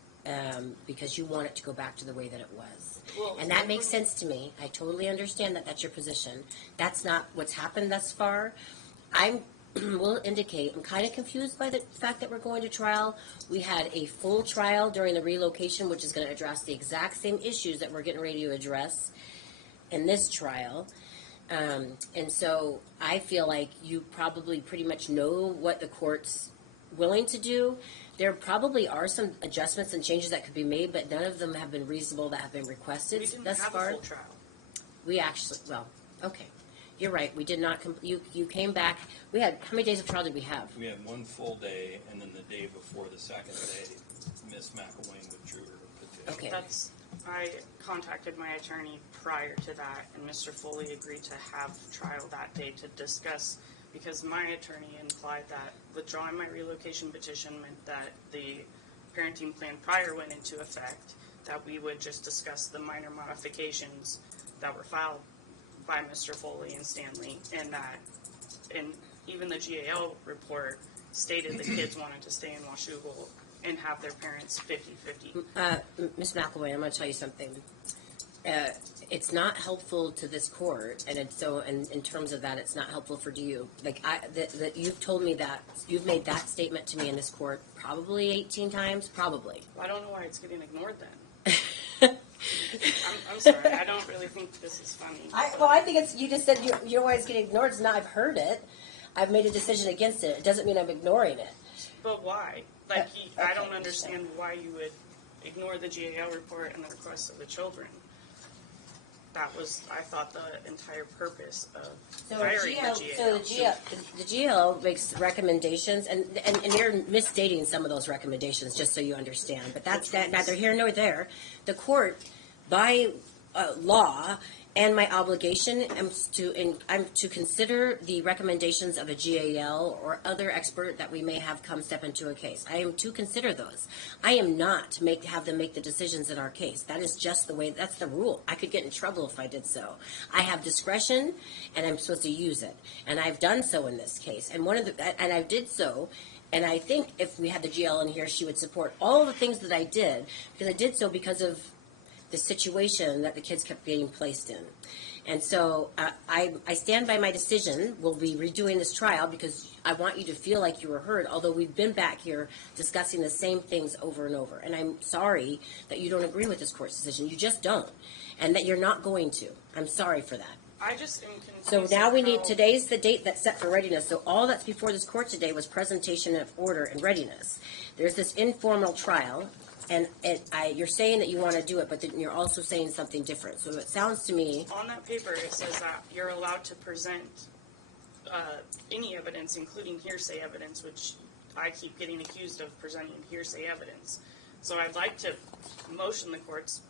because you want it to go back to the way that it was. Well, And that makes sense to me. I totally understand that that's your position. That's not what's happened thus far. Will indicate I'm kind of confused by the fact that we're going to trial. We had a full trial during the relocation, which is going to address the exact same issues that we're getting ready to address in this trial. And so I feel like you probably pretty much know what the court's willing to do. There probably are some adjustments and changes that could be made, but none of them have been reasonable that have been requested We didn't thus have far. a full trial. We actually, well, okay. You're right. We did not, you came back. We had, how many days of trial did we have? We had one full day, and then the day before the second day, Ms. McElwain withdrew her petition. Okay. I contacted my attorney prior to that, and Mr. Foley agreed to have trial that day to discuss, because my attorney implied that withdrawing my relocation petition meant that the parenting plan prior went into effect, that we would just discuss the minor modifications that were filed by Mr. Foley and Stanley, and even the GAL report stated the kids wanted to stay in Washougal and have their parents 50-50. Ms. McElwain, I'm going to tell you something. It's not helpful to this court, and it's so, and in terms of that, it's not helpful for you. Like, you've told me that, you've made that statement to me in this court probably 18 times, probably. Well, I don't know why it's getting ignored then. I'm sorry, I don't really think this is funny. I think it's, you just said you know why it's getting ignored. It's not, I've heard it. I've made a decision against it. It doesn't mean I'm ignoring it. But why? Like, I don't understand why you would ignore the GAL report and the requests of the children. That was, I thought, the entire purpose of hiring the GAL. So the GAL makes recommendations, and you're misstating some of those recommendations, just so you understand. But that's neither here nor there. The court, by law, And my obligation I'm to consider the recommendations of a GAL or other expert that we may have come step into a case. I am to consider those. I am not to have them make the decisions in our case. That is just the way, that's the rule. I could get in trouble if I did so. I have discretion and I'm supposed to use it. And I've done so in this case. And and I did so. And I think if we had the GL in here, she would support all the things that I did, because I did so because of the situation that the kids kept getting placed in. And so I stand by my decision. We'll be redoing this trial because I want you to feel like you were heard, although we've been back here discussing the same things over and over. And I'm sorry that you don't agree with this court's decision. You just don't. And that you're not going to. I'm sorry for that. I just am confused. So now we need, today's the date that's set for readiness. So all that's before this court today was presentation of order and readiness. There's this informal trial. And you're saying that you want to do it, but then you're also saying something different. So it sounds to me... On that paper, it says that you're allowed to present any evidence, including hearsay evidence, which I keep getting accused of presenting hearsay evidence. So I'd like to motion the courts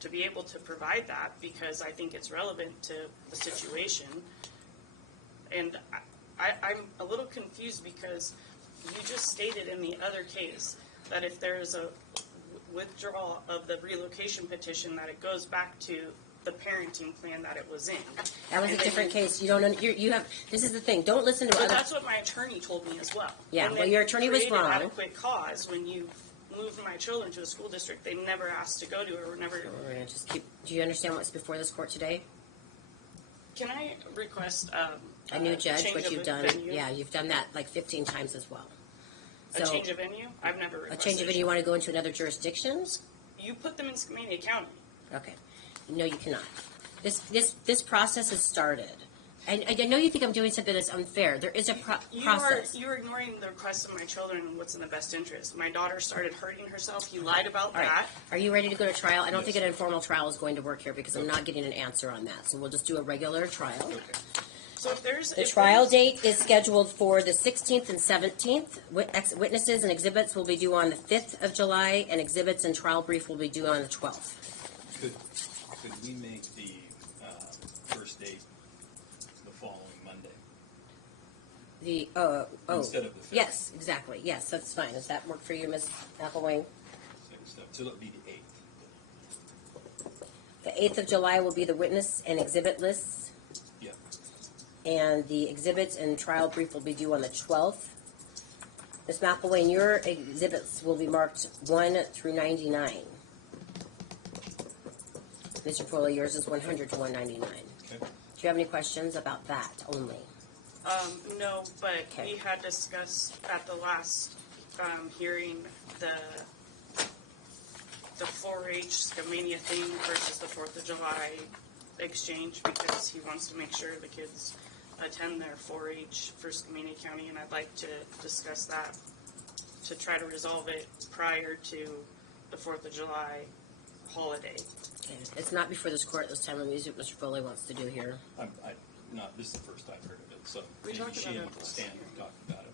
to be able to provide that, because I think it's relevant to the situation. And I'm a little confused because you just stated in the other case that if there is a withdrawal of the relocation petition, that it goes back to the parenting plan that it was in. That was a different case. You don't. You have. This is the thing. Don't listen to. But that's what my attorney told me as well. Yeah. And well, your attorney was wrong. Adequate cause when you moved my children to a school district they never asked to go to, or were never. We're gonna just keep. Do you understand what's before this court today? Can I request a new judge? What you've done? Venue? Yeah, you've done that like 15 times as well. A change of venue? I've never requested. A change of venue. You want to go into another jurisdiction? You put them in Skamania County. Okay. No, you cannot. This process has started. I know you think I'm doing something that's unfair. There is a process. You are ignoring the requests of my children and what's in the best interest. My daughter started hurting herself. He lied about All right. that. Are you ready to go to trial? I don't think an informal trial is going to work here because I'm not getting an answer on that. So we'll just do a regular trial. Okay. So The trial date is scheduled for the 16th and 17th. Witnesses and exhibits will be due on the 5th of July, and exhibits and trial brief will be due on the 12th. Could we make the first date the following Monday? Instead of the 5th? Yes, exactly. Yes, that's fine. Does that work for you, Ms. McElwain? So it'll be the 8th. The 8th of July will be the witness and exhibit lists. Yeah. And the exhibits and trial brief will be due on the 12th. Ms. McElwain, your exhibits will be marked 1 through 99. Mr. Foley, yours is 100 to 199. Okay. Do you have any questions about that only? No, but we had discussed at the last hearing the 4-H Skamania thing versus the 4th of July exchange, because he wants to make sure the kids attend their 4-H for Skamania County, and I'd like to discuss that to try to resolve it prior to the 4th of July holiday. Okay. It's not before this court this time. Let me see what Mr. Foley wants to do here. This is the first I've heard of it, so We maybe talked she about and it last Stan year. have talked about it.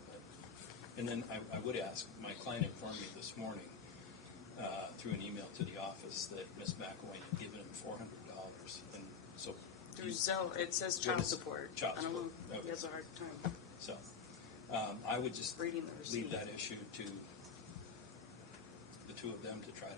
And then I would ask, my client informed me this morning through an email to the office that Ms. McElwain had given him $400, and so Through Zelle, it says child support. Child I don't know. support. He has a hard time. So I would just reading the receipt. leave that issue to the two of them to try to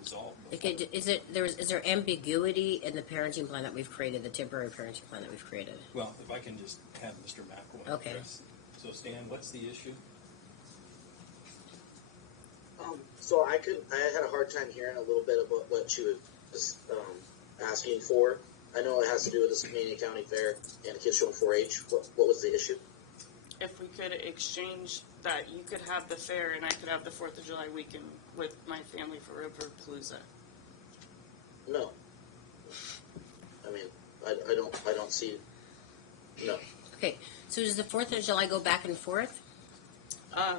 resolve. Okay, is there ambiguity in the parenting plan that we've created, the temporary parenting plan that we've created? Well, if I can just have Mr. McElwain Okay. address. So Stan, what's the issue? So I had a hard time hearing a little bit about what she was asking for. I know it has to do with the Skamania County Fair and the kids showing 4-H. What was the issue? If we could exchange that, you could have the fair and I could have the 4th of July weekend with my family for Riverpalooza. No. I mean, I don't see. No. Okay, so does the 4th of July go back and forth?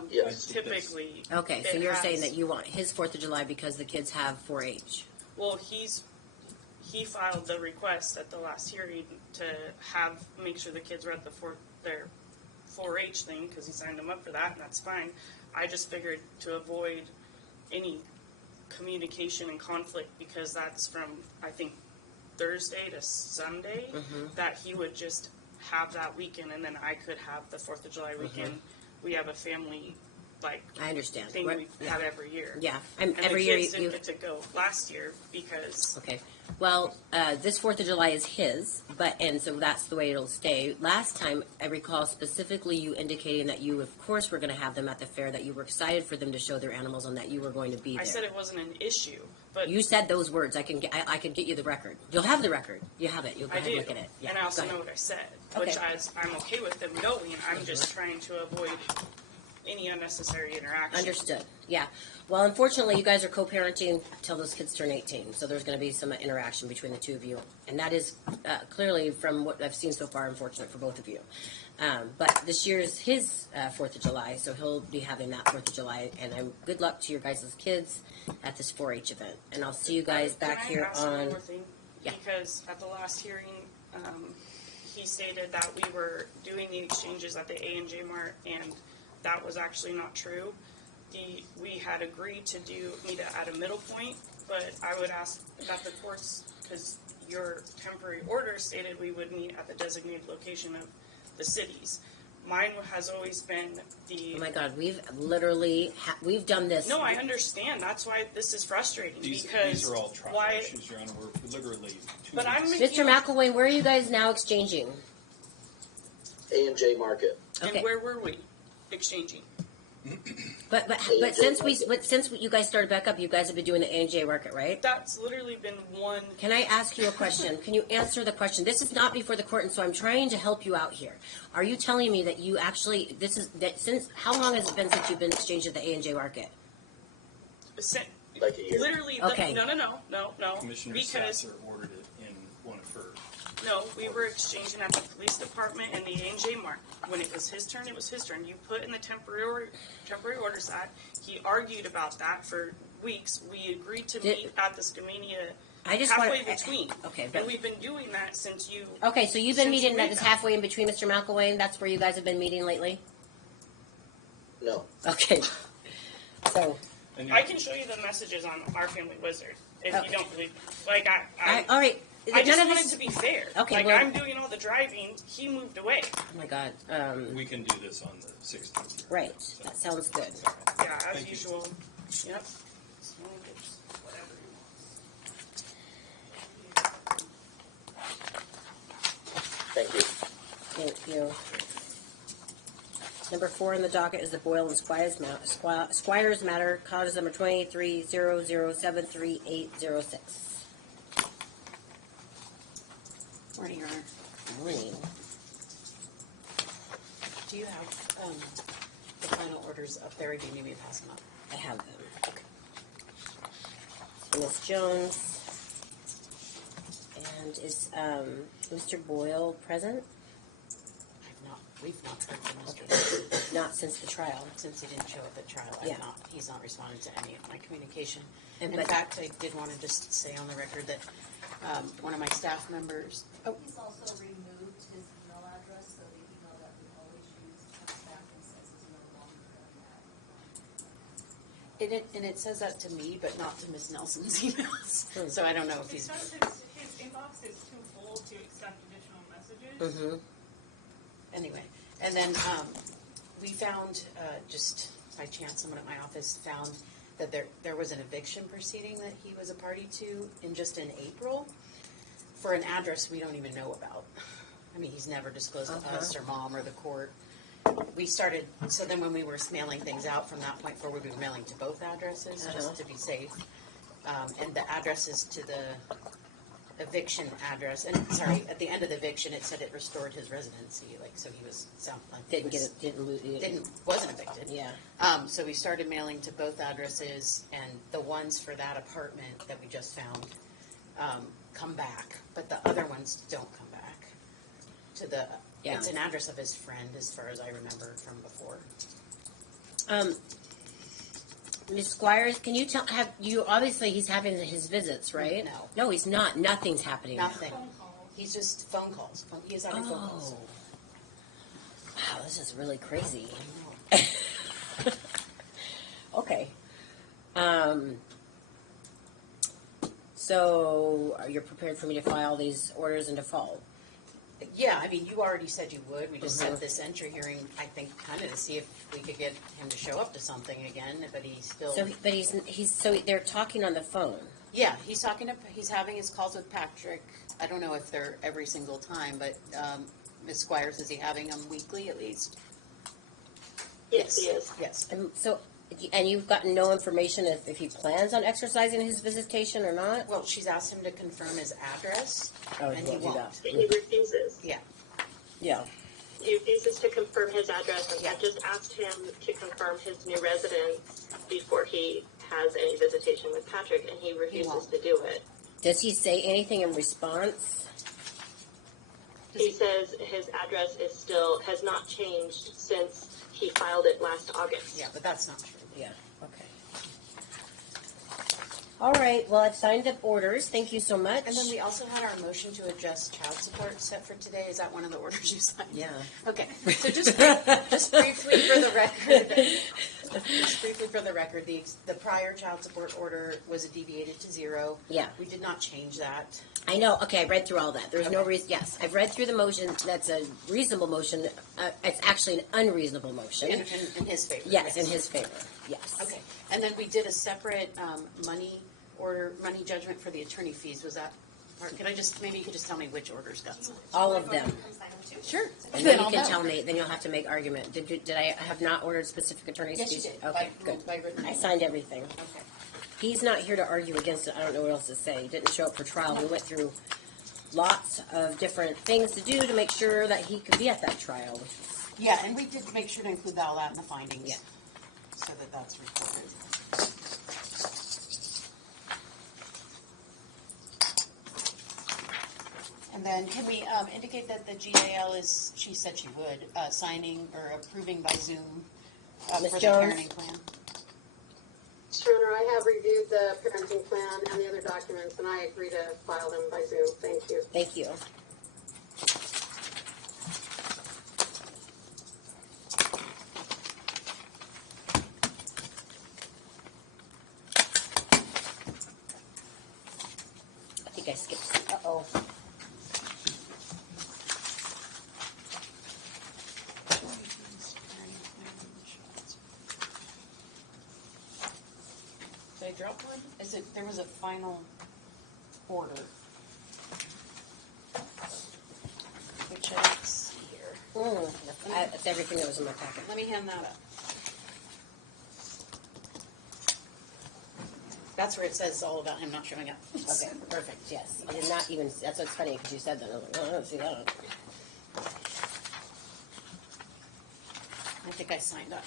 Yes. Typically. Okay, so it you're has- saying that you want his 4th of July because the kids have 4-H. Well, he filed the request at the last hearing to make sure the kids were at their 4-H thing, because he signed them up for that, and that's fine. I just figured to avoid any communication and conflict, because that's from, I think, Thursday to Sunday, that he would just have that weekend, and then I could have the 4th of July weekend. We have a family, like, I understand. thing What- we have every year. Yeah, And every the year kids you. didn't get to go last year because Okay. Well, this 4th of July is his, and so that's the way it'll stay. Last time, I recall specifically you indicating that you, of course, were going to have them at the fair, that you were excited for them to show their animals and that you were going to be I there. said it wasn't an issue, but You said those words. I can get you the record. You'll have the record. You have it. You'll go I ahead do. and look at it. Yeah, And I also go know ahead. what I said, Okay. which I'm okay with them knowing. I'm just trying to avoid any unnecessary interaction. Understood. Yeah. Well, unfortunately, you guys are co-parenting until those kids turn 18, so there's going to be some interaction between the two of you, and that is clearly, from what I've seen so far, unfortunate for both of you. But this year is his 4th of July, so he'll be having that 4th of July, and good luck to your guys' kids at this 4-H event. And I'll see you guys back Can I here ask one on. more thing? Yeah. Because at the last hearing, he stated that we were doing the exchanges at the A&J Mart, and that was actually not true. We had agreed to meet at a middle point, but I would ask that the courts, because your temporary order stated we would meet at the designated location of the cities. Mine has always been Oh my God, we've literally we've done this. No, I understand. That's why this is frustrating, These because are all trial why? issues, Your Honor. We're literally 2 But I'm weeks. making- Mr. McElwain, where are you guys now exchanging? A&J Market. Okay. And where were we exchanging? But since you guys started back up, you guys have been doing the A&J market, right? That's literally been one. Can I ask you a question? Can you answer the question? This is not before the court, and so I'm trying to help you out here. Are you telling me that you actually since how long has it been since you've been exchanged at the A&J market? Like a year. Literally, Okay. no. Commissioner Because Sasser ordered it in one of her. no, we were exchanging at the police department and the A&J Mart. When it was his turn, it was his turn. You put in the temporary orders that he argued about that for weeks. We agreed to meet at the Skamania halfway between. Okay, and we've been doing that since you. Okay, so you've been since meeting you at made this that. halfway in between, Mr. McElwain. That's where you guys have been meeting lately. No. Okay. So. I can show you the messages on our family wizard if Okay. you don't believe. Like All right. I just None of wanted this- to be fair. Okay, Like well- I'm doing all the driving. He moved away. Oh my God. We can do this on the 16th. Right. That sounds good. Yeah, as Thank you. usual. Yep. Thank you. Thank you. Number 4 in the docket is the Boyle and Squires matter, cause number 2300733806. Morning, Your Honor. Morning. Do you have the final orders up there, or do you need me to pass them up? I have them. So Ms. Jones. And is Mr. Boyle present? We've not heard from Mr. Not since the trial. Since he didn't show up at trial, Yeah. he's not responded to any of my communication. And In but- fact, I did want to just say on the record that one of my staff members, He's also removed his email address, so the email that we always use comes back and says is no longer and it says that to me, but not to Ms. Nelson's emails. So I don't know if he's. His inbox is too full to accept additional messages. Mm-hmm. Anyway, and then we found, just by chance, someone at my office found that there was an eviction proceeding that he was a party to in April for an address we don't even know about. I mean, he's never disclosed to us or mom or the court. We started, so then when we were mailing things out from that point forward, we were mailing to both addresses just to be safe. And the addresses to the eviction address, and sorry, at the end of the eviction, it said it restored his residency, like, so he was, wasn't evicted. Yeah. So we started mailing to both addresses, and the ones for that apartment that we just found, come back, but the other ones don't come back to the, Yeah. it's an address of his friend, as far as I remember from before. Ms. Squires, can you obviously he's having his visits, right? No. No, he's not. Nothing's happening. Nothing. He's just phone calls. He is having phone calls. Wow, this is really crazy. Okay. So you're prepared for me to file these orders in default? Yeah, I mean, you already said you would. We just Mhm. set this entry hearing, I think, kind of to see if we could get him to show up to something again, but he's still. So, but they're talking on the phone. Yeah, he's having his calls with Patrick. I don't know if they're every single time, but Ms. Squires, is he having them weekly at least? Yes, he is. Yes. And you've gotten no information if he plans on exercising his visitation or not? Well, she's asked him to confirm his address, Oh, and he won't do won't. that. He refuses. Yeah. Yeah. He refuses to confirm his address, and I just asked him to confirm his new residence before he has any visitation with Patrick, and he refuses to do it. Does he say anything in response? He says his address has not changed since he filed it last August. Yeah, but that's not true. Yeah, okay. All right, well, I've signed up orders. Thank you so much. And then we also had our motion to adjust child support set for today. Is that one of the orders you signed? Yeah. Okay, so just briefly for the record, the prior child support order was deviated to 0. Yeah. We did not change that. I know, okay, I read through all that. There's no reason, yes, I've read through the motion. That's a reasonable motion. It's actually an unreasonable motion. In his favor. Yes, in his favor, yes. Okay, and then we did a separate money judgment for the attorney fees. Was that, or maybe you could just tell me which orders got signed? All of them. Sure. And then you can tell me, then you'll have to make argument. Did I have not ordered specific attorney's Yes, you fees? did. Okay, good. By written. I signed everything. Okay. He's not here to argue against it. I don't know what else to say. He didn't show up for trial. We went through lots of different things to do to make sure that he could be at that trial. Yeah, and we did make sure to include all that in the findings. Yeah. So that that's recorded. And then can we indicate that the GAL is, she said she would, signing or approving by Zoom Ms. for the Jones? parenting plan? Sure, I have reviewed the parenting plan and the other documents, and I agree to file them by Zoom. Thank you. Thank you. I think I skipped. Uh-oh. Did I drop one? There was a final order. Which I didn't see here. That's everything that was in my packet. Let me hand that up. That's where it says all about him not showing up. Okay, perfect, yes. I did not even, that's what's funny, because you said that. I was like, oh, I don't see that. I think I signed up.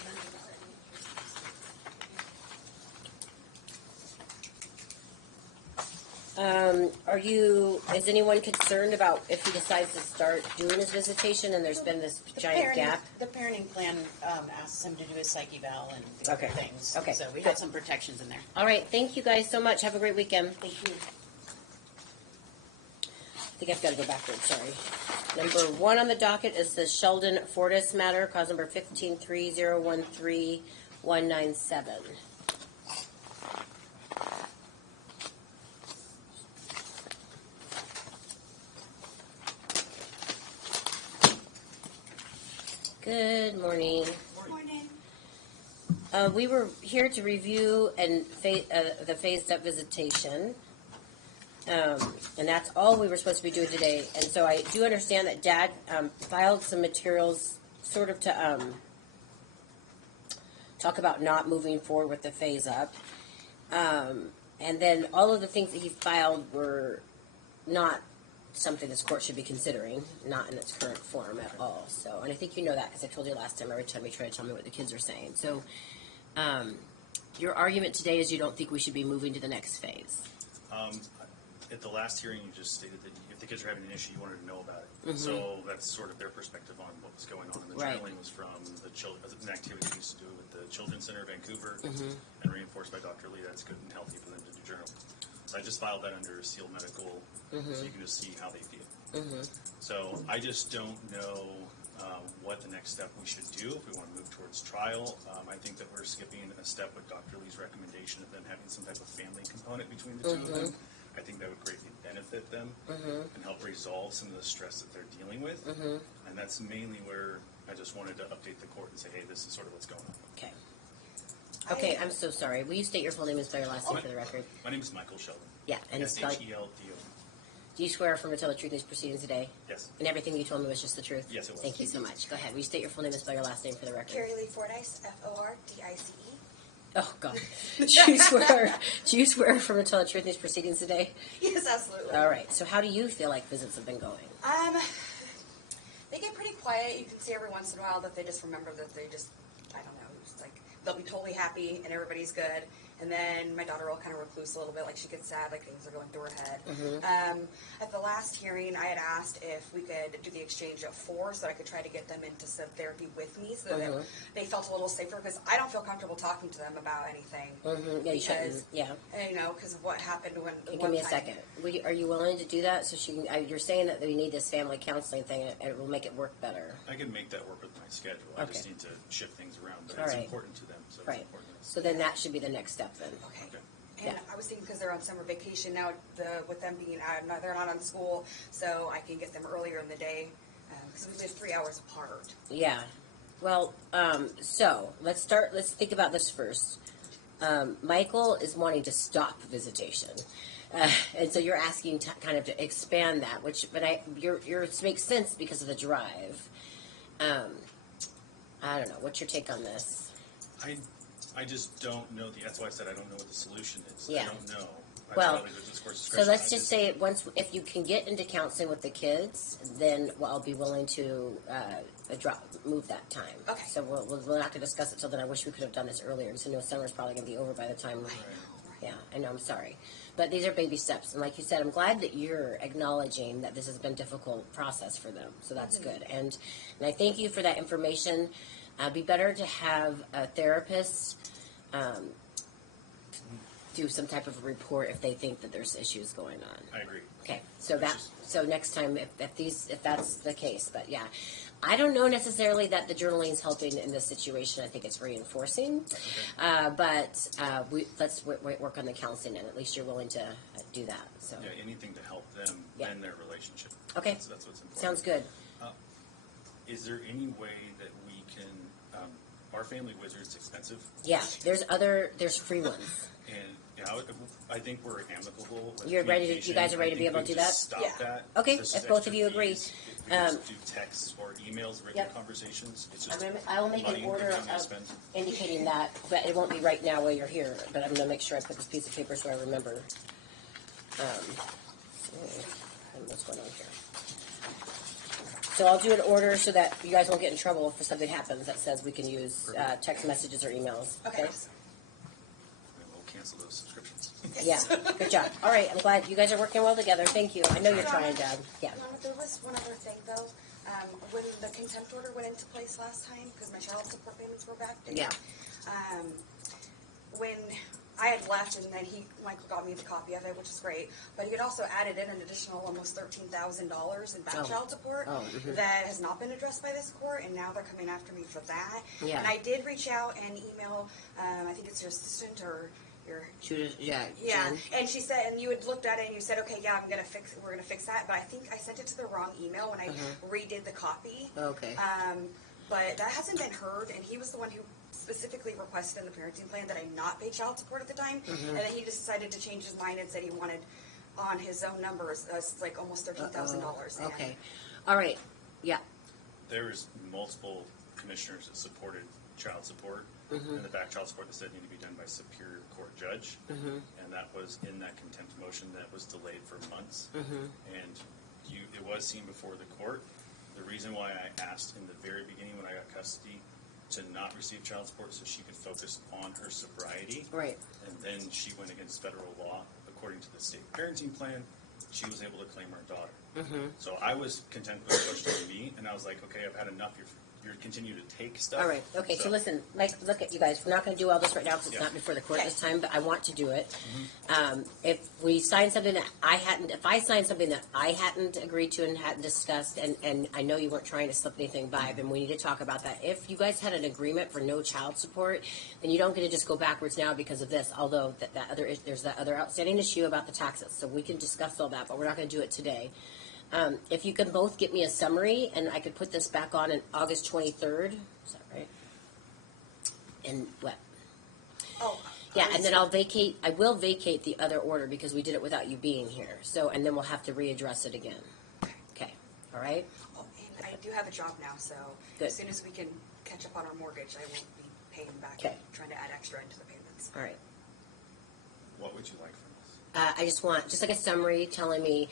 Is anyone concerned about if he decides to start doing his visitation and there's been this giant gap? The parenting plan asks him to do his psych eval and Okay. things. Okay, So we good. have some protections in there. All right, thank you guys so much. Have a great weekend. Thank you. I think I've got to go backwards, sorry. Number 1 on the docket is the Sheldon Fortis matter, cause number 15-3013-197. Good morning. We were here to review and the phased up visitation. And that's all we were supposed to be doing today. And so I do understand that Dad filed some materials sort of to talk about not moving forward with the phase up. And then all of the things that he filed were not something this court should be considering, not in its current form at all. So, and I think you know that because I told you last time, every time you try to tell me what the kids are saying. So, your argument today is you don't think we should be moving to the next phase. At the last hearing, you just stated that if the kids were having an issue, you wanted to know about it. Mhm. So that's sort of their perspective on what was going on. And the Right. journaling was from an activity we used to do with the Children's Center of Vancouver, Mhm. and reinforced by Dr. Lee. That's good and healthy for them to do journal. So I just filed that under sealed medical, Mhm. so you can just see how they feel. Mhm. So I just don't know what the next step we should do if we want to move towards trial. I think that we're skipping a step with Dr. Lee's recommendation of them having some type of family component between the two of them. Mhm. I think that would greatly benefit them Mhm. and help resolve some of the stress that they're dealing with. Mhm. And that's mainly where I just wanted to update the court and say, hey, this is sort of what's going on. Okay. Okay, I'm so sorry. Will you state your full name and spell your last name for the record? My name is Michael Sheldon. Yeah, and it's spelled. S-H-E-L-D-O. Do you swear affirm to tell the truth in these proceedings today? Yes. And everything you told me was just the truth? Yes, it was. Thank you so much. Go ahead. Will you state your full name and spell your last name for the record? Carrie Lee Fordyce, Fordice. Oh, God. Do you swear affirm to tell the truth in these proceedings today? Yes, absolutely. All right. So how do you feel like visits have been going? They get pretty quiet. You can see every once in a while that they just remember that they just, I don't know, just like they'll be totally happy and everybody's good. And then my daughter will kind of recluse a little bit, like she gets sad, like things are going through her head. Mhm. At the last hearing, I had asked if we could do the exchange at 4 so I could try to get them into some therapy with me so that Mhm. they felt a little safer because I don't feel comfortable talking to them about anything. Mhm. Yeah, you shouldn't. Yeah. You know, because of what happened when. Give me a second. Are you willing to do that? So she can, you're saying that we need this family counseling thing, and it will make it work better. I can make that work with my schedule. I just Okay. need to shift things around, but All it's right. important to them. So Right. it's important. So then that should be the next step then. Okay. And Yeah. I was thinking because they're on summer vacation now, with them being out, they're not on school, so I can get them earlier in the day because we live 3 hours apart. Yeah. Well, so let's start. Let's think about this first. Michael is wanting to stop visitation, and so you're asking kind of to expand that. But yours makes sense because of the drive. I don't know. What's your take on this? I just don't know that's why I said I don't know what the solution is. Yeah. I don't know. Well, so let's I just say if you can get into counseling with the kids, then I'll be willing to move that time. Okay. So we're not going to discuss it till then. I wish we could have done this earlier. So I know summer's probably going to be over by the time. Yeah, I know. I'm sorry, but these are baby steps, and like you said, I'm glad that you're acknowledging that this has been a difficult process for them. So that's good, and I thank you for that information. It'd be better to have a therapist. Do some type of a report if they think that there's issues going on. I agree. Okay, so next time if that's the case, but yeah, I don't know necessarily that the journaling is helping in this situation. I think it's reinforcing, but let's work on the counseling, and at least you're willing to do that. So yeah, anything to help them mend their relationship. Okay, that's what's important. Sounds good. Is there any way that we can? Our Family Wizard's expensive. Yeah, there's free ones. And I think we're amicable. With You're ready. communication. You guys are ready I to be think able to we do that. just Stop that. Okay, This if is both extra of you agree. fees. If we can just do texts or emails, written conversations. It's just I will make an money order we're gonna of spend. indicating that, but it won't be right now while you're here. But I'm going to make sure I put this piece of paper so I remember. What's going on here? So I'll do an order so that you guys won't get in trouble if something happens that says we can use text messages or emails. Okay. And we'll cancel those subscriptions. Yeah. Good job. All right. I'm glad you guys are working well together. Thank you. I know you're trying, Dad. Yeah. There was one other thing though. When the contempt order went into place last time, because my child support payments were backdated. Yeah. When I had left, and then Michael got me the copy of it, which is great. But he had also added in an additional almost $13,000 in back child support that has not been addressed by this court, and now they're coming after me for that. Yeah. And I did reach out and email. I think it's your assistant or your. Yeah. Yeah, Jen. and she said, and you had looked at it and you said, okay, yeah, we're gonna fix that. But I think I sent it to the wrong email when I redid the copy. Okay. But that hasn't been heard, and he was the one who specifically requested in the parenting plan that I not pay child support at the time, and then he decided to change his mind and said he wanted on his own numbers like almost $13,000. Okay. All right. Yeah. There's multiple commissioners that supported child support, and the back child support that said need to be done by Superior Court judge, and that was in that contempt motion that was delayed for months, and it was seen before the court. The reason why I asked in the very beginning when I got custody to not receive child support so she could focus on her sobriety. Right. And then she went against federal law. According to the state parenting plan, she was able to claim her daughter. So I was content with the question to me, and I was like, okay, I've had enough. you're continuing to take stuff. All right, okay, so listen, Mike, look at you guys, we're not gonna do all this right now, because it's Yeah. not before the court this time, but I want to do it. If we sign something that if I signed something that I hadn't agreed to and hadn't discussed, and I know you weren't trying to slip anything by, then we need to talk about that. If you guys had an agreement for no child support, then you don't get to just go backwards now because of this, although there's that other outstanding issue about the taxes, so we can discuss all that, but we're not gonna do it today. If you can both get me a summary, and I could put this back on August 23rd, is that right? And what? Oh. Yeah, and then I will vacate the other order because we did it without you being here, so, and then we'll have to readdress it again. Okay, all right? Oh, and I do have a job now, so Good. as soon as we can catch up on our mortgage, I won't be paying back, Okay. trying to add extra into the payments. All right. What would you like from us? I just want, just like a summary telling me,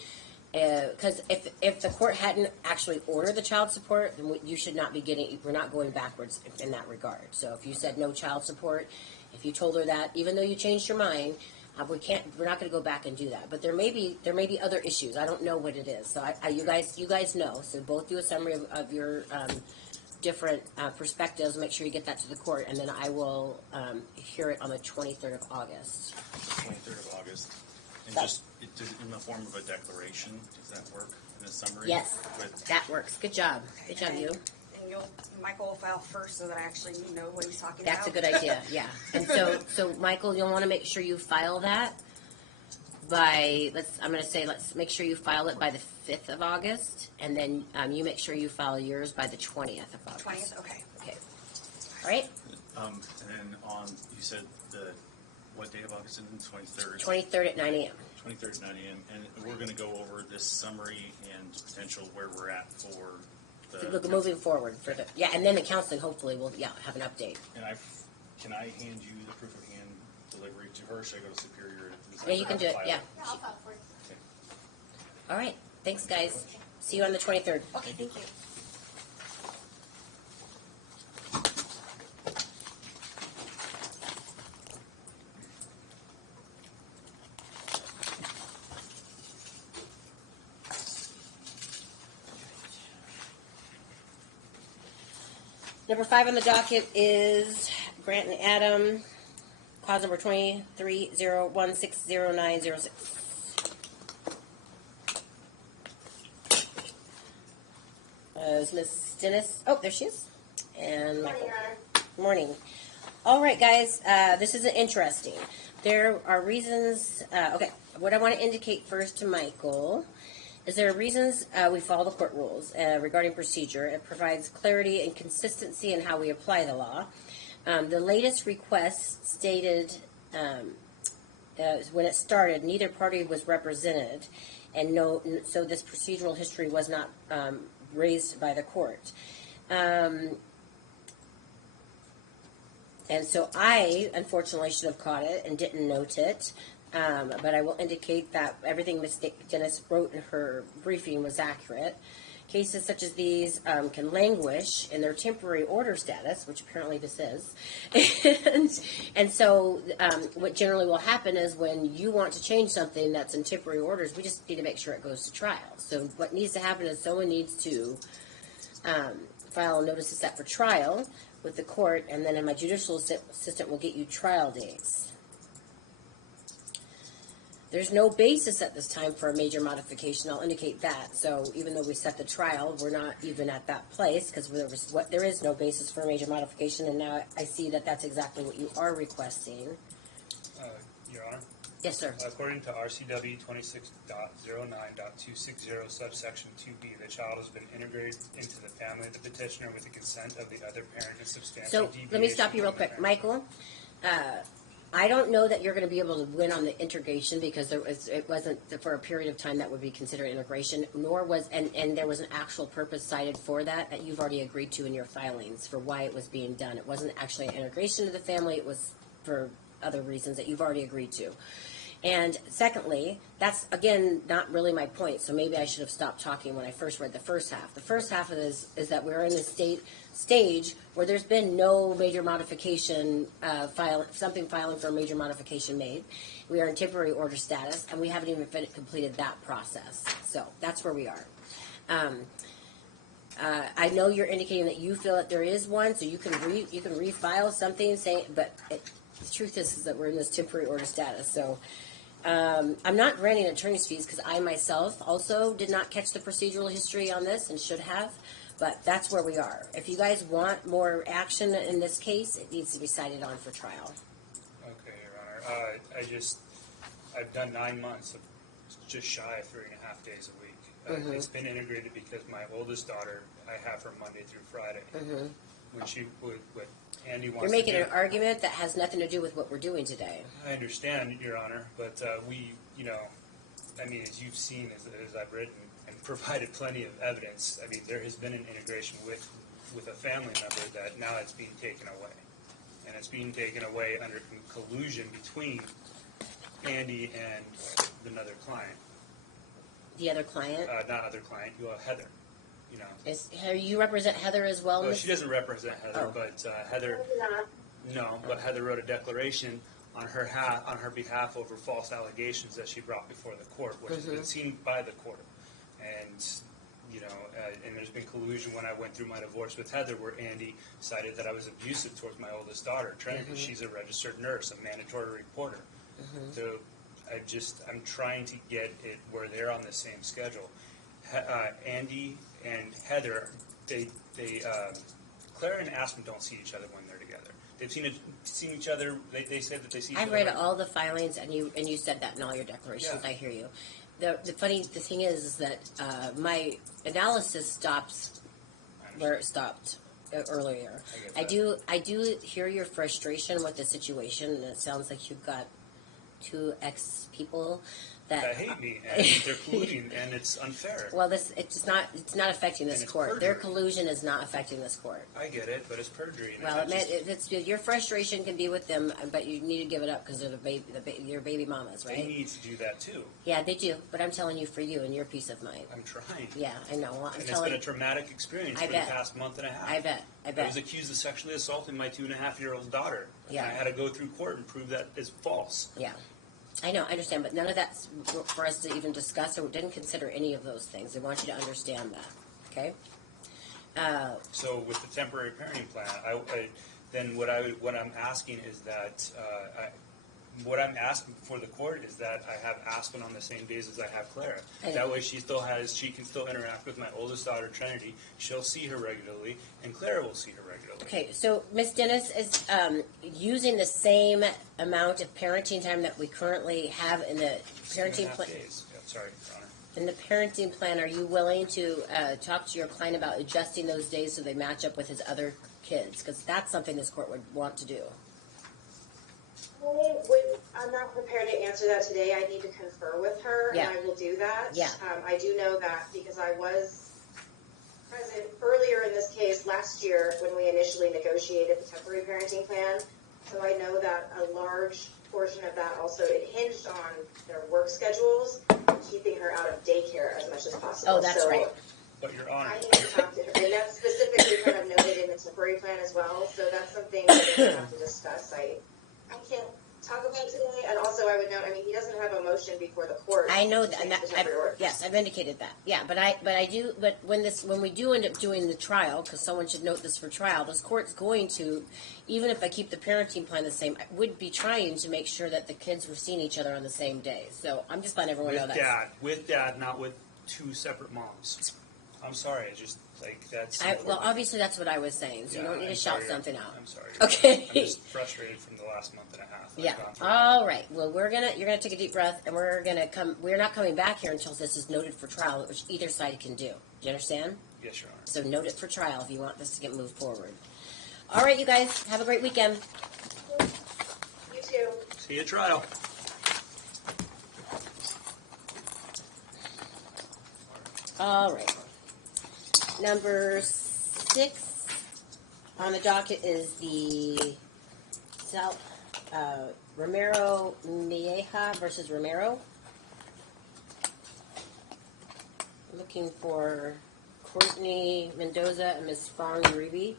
because if the court hadn't actually ordered the child support, then you should not be we're not going backwards in that regard. So if you said no child support, if you told her that, even though you changed your mind, we're not going to go back and do that. But there may be other issues. I don't know what it is. So you guys know. So both do a summary of your different perspectives. Make sure you get that to the court, and then I will hear it on the 23rd of August. 23rd of August. And just in the form of a declaration, does that work in a summary? Yes, that works. Good job. Good job, you. And Michael will file first so that I actually know what he's talking That's about. a good idea, yeah. And so Michael, you'll want to make sure you file that by, let's make sure you file it by the 5th of August, and then you make sure you file yours by the 20th of August. 20th, okay. Okay. All right? And then you said what day of August is it? 23rd? 23rd at 9 a.m. 23rd at 9 a.m. And we're going to go over this summary and potential where we're at for the... Moving forward. And then the counseling hopefully will have an update. And can I hand you the proof of hand delivery to her? Should I go to Superior? Yeah, you can do it, yeah. I'll file for it. Okay. All right. Thanks, guys. See you on the 23rd. Okay, thank you. Number 5 on the docket is Grant and Adam, cause number 2301600906. Is Ms. Dennis? Oh, there she is. And Michael. Morning. All right, guys. This is interesting. There are reasons. Okay, what I want to indicate first to Michael is there are reasons we follow the court rules regarding procedure. It provides clarity and consistency in how we apply the law. The latest request stated when it started, neither party was represented, and so this procedural history was not raised by the court. And so I, unfortunately, should have caught it and didn't note it. But I will indicate that everything Ms. Dennis wrote in her briefing was accurate. Cases such as these can languish in their temporary order status, which apparently this is. and so what generally will happen is when you want to change something that's in temporary orders, we just need to make sure it goes to trial. So what needs to happen is someone needs to file a notice of set for trial with the court, and then my judicial assistant will get you trial dates. There's no basis at this time for a major modification. I'll indicate that. So even though we set the trial, we're not even at that place because there is no basis for a major modification. And now I see that that's exactly what you are requesting. Your Honor? Yes, sir. According to RCW 26.09.260 subsection 2B, the child has been integrated into the family of the petitioner with the consent of the other parent and substantial deviation. Let me stop you real quick. Michael, I don't know that you're going to be able to win on the integration because it wasn't for a period of time that would be considered integration, nor was, and there was an actual purpose cited for that you've already agreed to in your filings for why it was being done. It wasn't actually an integration of the family. It was for other reasons that you've already agreed to. And secondly, that's, again, not really my point, so maybe I should have stopped talking when I first read the first half. The first half of this is that we're in this stage where there's been no major modification, filing for a major modification made. We are in temporary order status, and we haven't even completed that process. So that's where we are. I know you're indicating that you feel that there is one, so you can refile something saying, but the truth is that we're in this temporary order status. So I'm not granting attorney's fees because I myself also did not catch the procedural history on this and should have. But that's where we are. If you guys want more action in this case, it needs to be cited on for trial. Okay, Your Honor. I've done 9 months of just shy of 3.5 days a week. It's been integrated because my oldest daughter, I have her Monday through Friday. What Andy wants You're making to do. an argument that has nothing to do with what we're doing today. I understand, Your Honor, but as you've seen, as I've written and provided plenty of evidence, there has been an integration with a family member that now it's being taken away. And it's being taken away under collusion between Andy and another client. The other client? Not other client, Heather. You represent Heather as well? Well, she doesn't represent Heather, but Heather. No. But Heather wrote a declaration on her behalf over false allegations that she brought before the court, which has been seen by the court. And and there's been collusion when I went through my divorce with Heather, where Andy cited that I was abusive towards my oldest daughter, Trinity. She's a registered nurse, a mandatory reporter. So I'm trying to get it where they're on the same schedule. Andy and Heather, Claire and Aspen don't see each other when they're together. They've seen each other. They said that they see each other. I've read all the filings, and you said that in all your declarations. Yeah. I hear you. The thing is that my analysis stops where it stopped earlier. I do hear your frustration with the situation, and it sounds like you've got two ex-people that hate me, and they're colluding, and it's unfair. Well, it's not affecting this court. Their collusion is not affecting this court. I get it, but it's perjury. Well, your frustration can be with them, but you need to give it up because they're your baby mamas, right? They need to do that too. Yeah, they do. But I'm telling you, for you and your peace of mind. I'm trying. Yeah, I know. Well, it's been a traumatic experience for the past month and a half. I bet. I was accused of sexually assaulting my 2.5-year-old daughter. Yeah. And I had to go through court and prove that is false. Yeah. I know, I understand, but none of that's for us to even discuss, or we didn't consider any of those things. I want you to understand that, okay? So with the temporary parenting plan, what I'm asking is that what I'm asking for the court is that I have Aspen on the same days as I have Clara. That way she can still interact with my oldest daughter, Trinity. She'll see her regularly, and Clara will see her regularly. Okay, so Ms. Dennis is using the same amount of parenting time that we currently have in the parenting plan. Sorry, Your Honor. In the parenting plan, are you willing to talk to your client about adjusting those days so they match up with his other kids? Because that's something this court would want to do. I'm not prepared to answer that today. I need to confer with her, and I will do that. Yeah. I do know that because I was present earlier in this case last year when we initially negotiated the temporary parenting plan. So I know that a large portion of that also, it hinged on their work schedules, keeping her out of daycare as much as possible. Oh, that's right. But Your Honor, I need to talk to her, and that's specifically kind of noted in the temporary plan as well. So that's something that we're going to have to discuss. I can't talk about today, and also I would note, he doesn't have a motion before the court. I know that, yes, I've indicated that. Yeah, but when we do end up doing the trial, because someone should note this for trial, this court's going to, even if I keep the parenting plan the same, I would be trying to make sure that the kids were seeing each other on the same day. So I'm just letting everyone know that. With dad, not with two separate moms. I'm sorry, that's... Well, obviously that's what I was saying, so you don't need to shout something out. I'm sorry. Okay. I'm just frustrated from the last month and a half. Yeah. All right. Well, you're gonna take a deep breath, and we're not coming back here until this is noted for trial, which either side can do. Do you understand? Yes, Your Honor. So note it for trial if you want this to get moved forward. All right, you guys, have a great weekend. You too. See you at trial. All right. Number 6 on the docket is the Romero Mieja versus Romero. Looking for Courtney Mendoza and Ms. Fong Uribe.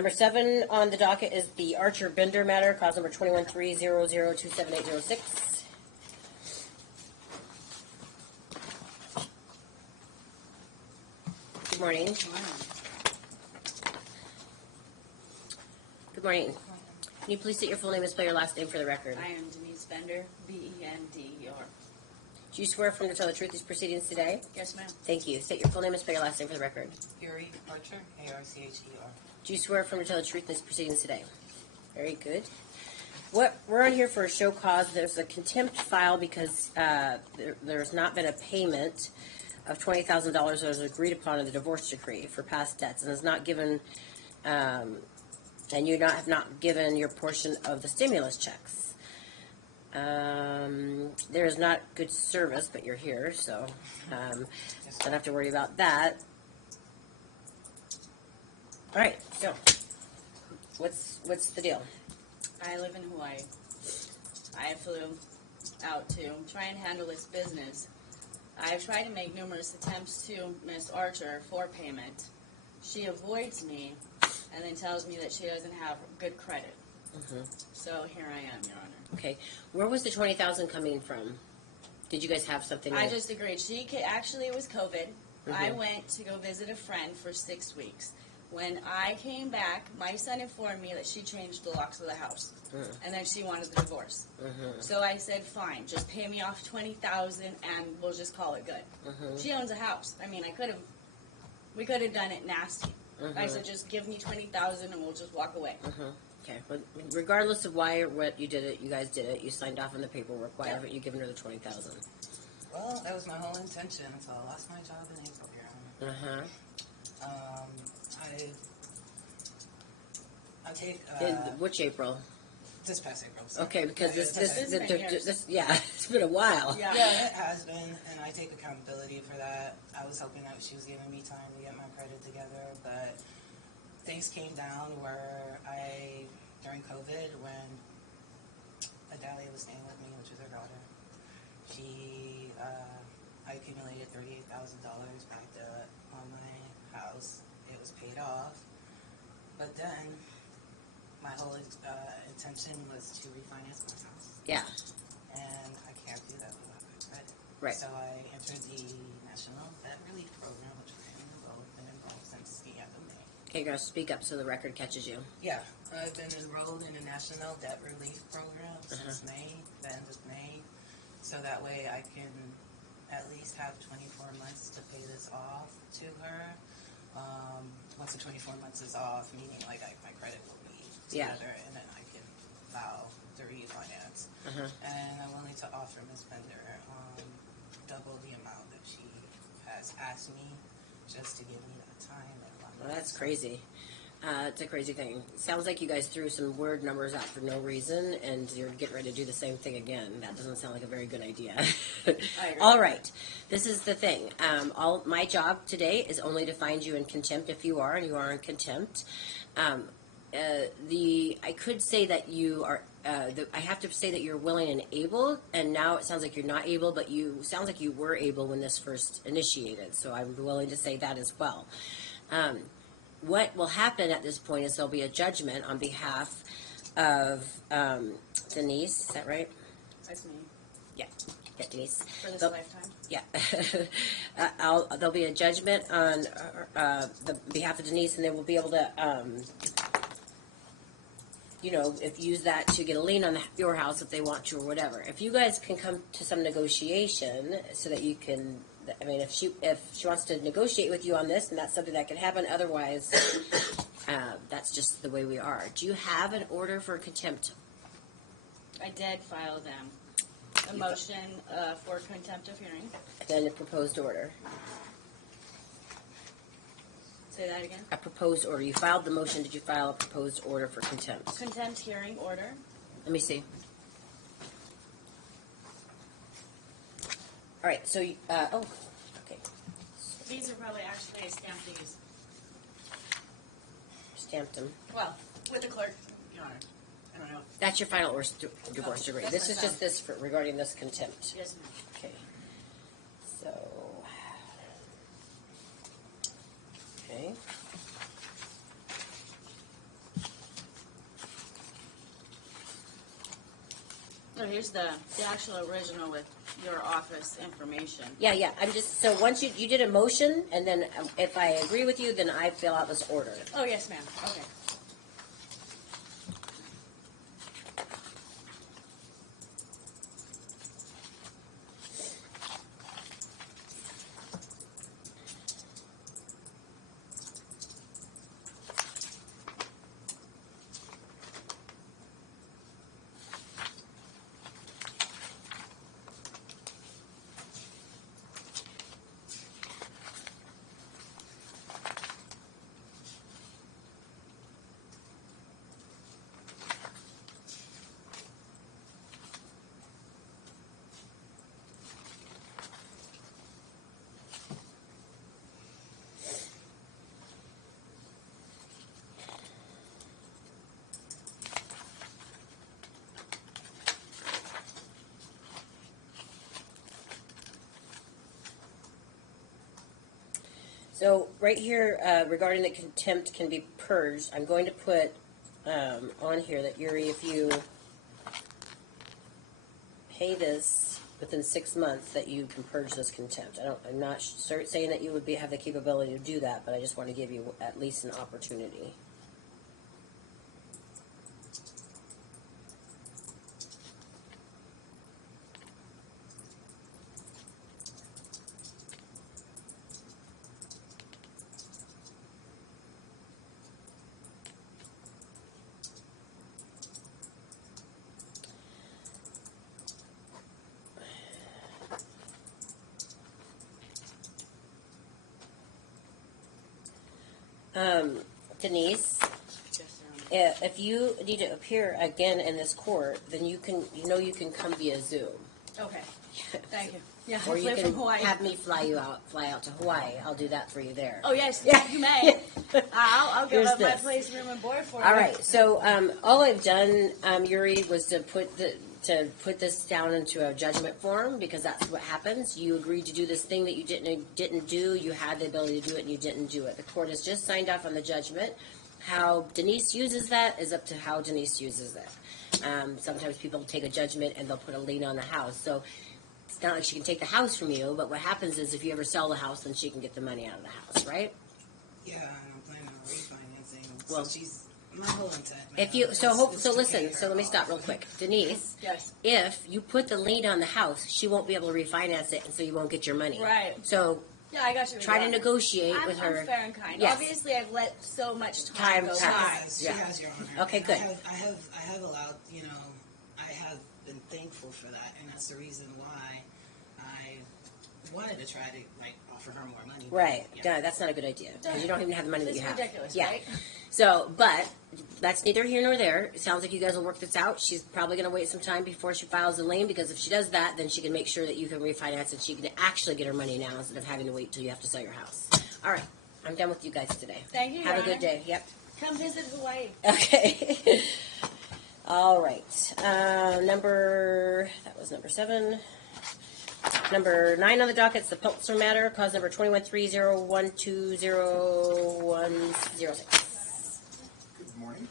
Number 7 on the docket is the Archer Bender matter, cause number 21300278806. Good morning. Good morning. Can you please state your full name and spell your last name for the record? I am Denise Bender, B-E-N-D-E-R. Do you swear from to tell the truth these proceedings today? Yes, ma'am. Thank you. State your full name and spell your last name for the record. Yuri Archer, A-R-C-H-E-R. Do you swear from to tell the truth in these proceedings today? Very good. We're on here for a show cause. There's a contempt file because there's not been a payment of $20,000 that was agreed upon in the divorce decree for past debts, and is not given, and you have not given your portion of the stimulus checks. There is not good service, but you're here, so don't have to worry about that. All right, so what's the deal? I live in Hawaii. I flew out to try and handle this business. I've tried to make numerous attempts to Miss Archer for payment. She avoids me and then tells me that she doesn't have good credit. Mm-hmm. So here I am, Your Honor. Okay, where was the $20,000 coming from? Did you guys have something? I just agreed. Actually, it was COVID. Mhm. I went to go visit a friend for 6 weeks. When I came back, my son informed me that she changed the locks of the house, and then she wanted the divorce. So I said, fine, just pay me off $20,000 and we'll just call it good. She owns a house. I mean, we could have done it nasty. I said, just give me $20,000 and we'll just walk away. Okay, but regardless of why or what you did it, you guys did it. You signed off on the paperwork. Why haven't you given her the $20,000? Well, that was my whole intention until I lost my job in April, Your Honor. I take Which April? this past April. So. Okay, because Yeah, this it's been a while. Yeah, it has been, and I take accountability for that. I was hoping that she was giving me time to get my credit together, but things came down where during COVID, when Adalia was staying with me, which is her daughter, I accumulated $38,000 backed up on my house. It was paid off, but then my whole intention was to refinance my house. Yeah. And I can't do that without good credit. Right. So I entered the National Debt Relief Program, which I've been involved since the end of May. Okay, you're going to speak up so the record catches you. Yeah, I've been enrolled in the National Debt Relief Program since May, the end of May, so that way I can at least have 24 months to pay this off to her. Once the 24 months is off, meaning like my credit will be together, and then I can file the refinance. And I'm willing to offer Ms. Bender double the amount that she has asked me, just to give me that time. Well, that's crazy. It's a crazy thing. Sounds like you guys threw some weird numbers out for no reason, and you're getting ready to do the same thing again. That doesn't sound like a very good idea. All right. This is the thing. My job today is only to find you in contempt if you are, and you are in contempt. I could say that you are. I have to say that you're willing and able, and now it sounds like you're not able, but sounds like you were able when this first initiated. So I'm willing to say that as well. What will happen at this point is there'll be a judgment on behalf of Denise. Is that right? That's me. Yeah, Denise. For this lifetime? Yeah. There'll be a judgment on the behalf of Denise, and they will be able to, use that to get a lien on your house if they want to or whatever. If you guys can come to some negotiation so that you can, if she wants to negotiate with you on this, and that's something that can happen. Otherwise, that's just the way we are. Do you have an order for contempt? I did file them. A motion for contempt of hearing. Then a proposed order. Say that again? A proposed order. You filed the motion. Did you file a proposed order for contempt? Contempt hearing order. Let me see. All right. So, okay. These are probably actually, I stamped these. Stamped them. Well, with the clerk, Your Honor. I don't know. That's your final divorce degree. That's This my is just final. this regarding this contempt. Yes, ma'am. Okay. So. Okay. So here's the actual original with your office information. Yeah. I'm just, so once you did a motion, and then if I agree with you, then I fill out this order. Oh, yes, ma'am. Okay. So right here, regarding the contempt can be purged, I'm going to put on here that Yuri, if you pay this within 6 months, that you can purge this contempt. I'm not saying that you would have the capability to do that, but I just want to give you at least an opportunity. Denise, if you need to appear again in this court, then you can come via Zoom. Okay. Thank you. Yeah, Or you hopefully can from Hawaii. have me fly out to Hawaii. I'll do that for you there. Oh, yes, you may. I'll give Here's up my this. place, room, and board for you. All right. So all I've done, Yuri, was to put this down into a judgment form, because that's what happens. You agreed to do this thing that you didn't do. You had the ability to do it, and you didn't do it. The court has just signed off on the judgment. How Denise uses that is up to how Denise uses it. Sometimes people take a judgment and they'll put a lien on the house. So it's not like she can take the house from you, but what happens is if you ever sell the house, then she can get the money out of the house, right? Yeah, I'm planning on refinancing. Well, so she's not holding to it. If you so listen. So let me stop real quick, Denise. Yes. If you put the lien on the house, she won't be able to refinance it, and so you won't get your money. Right. So Yeah, I got you. try to negotiate with her. I'm fair and kind. Yes. Obviously, I've let so much time go pass. by. She has your honor. Okay, And good. I have allowed, I have been thankful for that, and that's the reason why I wanted to try to offer her more money. Right. Yeah, that's not a good idea, because you don't even have the money that It's you have. ridiculous, Yeah. right? So, but that's neither here nor there. It sounds like you guys will work this out. She's probably going to wait some time before she files the lien, because if she does that, then she can make sure that you can refinance and she can actually get her money now instead of having to wait till you have to sell your house. All right. I'm done with you guys today. Thank you, Have a Your good Honor. day. Yep. Come visit Hawaii. Okay. All right. That was number 7. Number 9 on the docket is the Peltzer matter, cause number 2130120106. Good morning.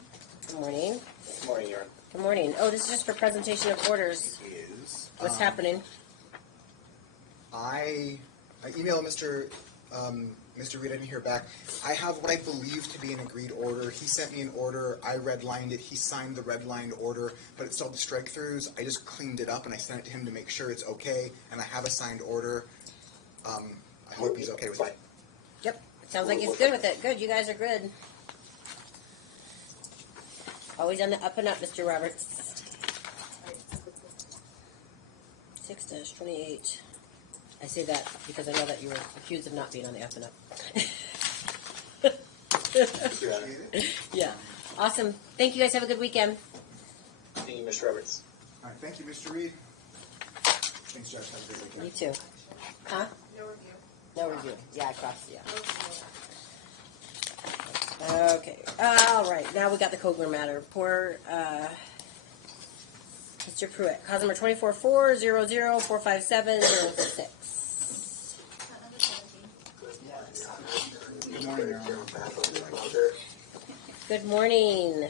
Good morning. Good morning, Aaron. Good morning. Oh, this is just for presentation of orders. Is What's happening? I emailed Mr. Reed. I didn't hear back. I have what I believe to be an agreed order. He sent me an order. I redlined it. He signed the redlined order, but it still had the strike-throughs. I just cleaned it up and I sent it to him to make sure it's okay. And I have a signed order. I hope he's okay with it. Yep. Sounds like he's good with it. Good. You guys are good. Always on the up and up, Mr. Roberts. 6-28. I say that because I know that you were accused of not being on the up and up. Yeah. Awesome. Thank you guys. Have a good weekend. Thank you, Mr. Roberts. All right. Thank you, Mr. Reed. Thanks, Josh. Have a great weekend. You too. Huh? No review. No review. Yeah, I crossed. Yeah. Okay. All right. Now we got the Kogler matter. Poor Mr. Pruitt. Cause number 24400457006. Good morning, Aaron. Good morning.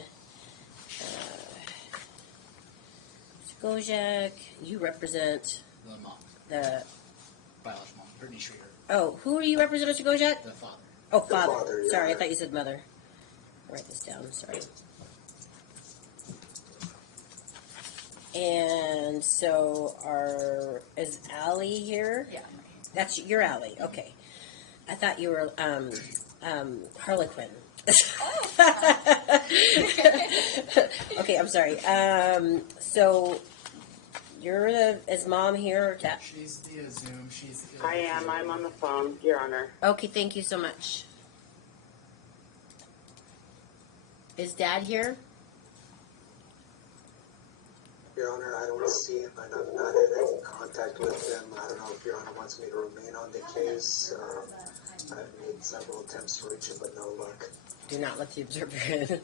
Gojek, you represent The mom, the. biological mom, Brittany Schrader, Oh, who do you represent, Mr. Gojek? the father. Oh, The father. father, yeah. Sorry, I thought you said mother. I'll write this down. Sorry. And so, is Allie here? Yeah. That's your Allie. Okay. I thought you were Harlequin. Okay, I'm sorry. So you're is mom here or dad? She's via Zoom. She's. I am. I'm on the phone, Your Honor. Okay, thank you so much. Is dad here? Your Honor, I don't see him, and I've not had any contact with him. I don't know if Your Honor wants me to remain on the case. I've made several attempts to reach him, but no luck. Do not let the observer in.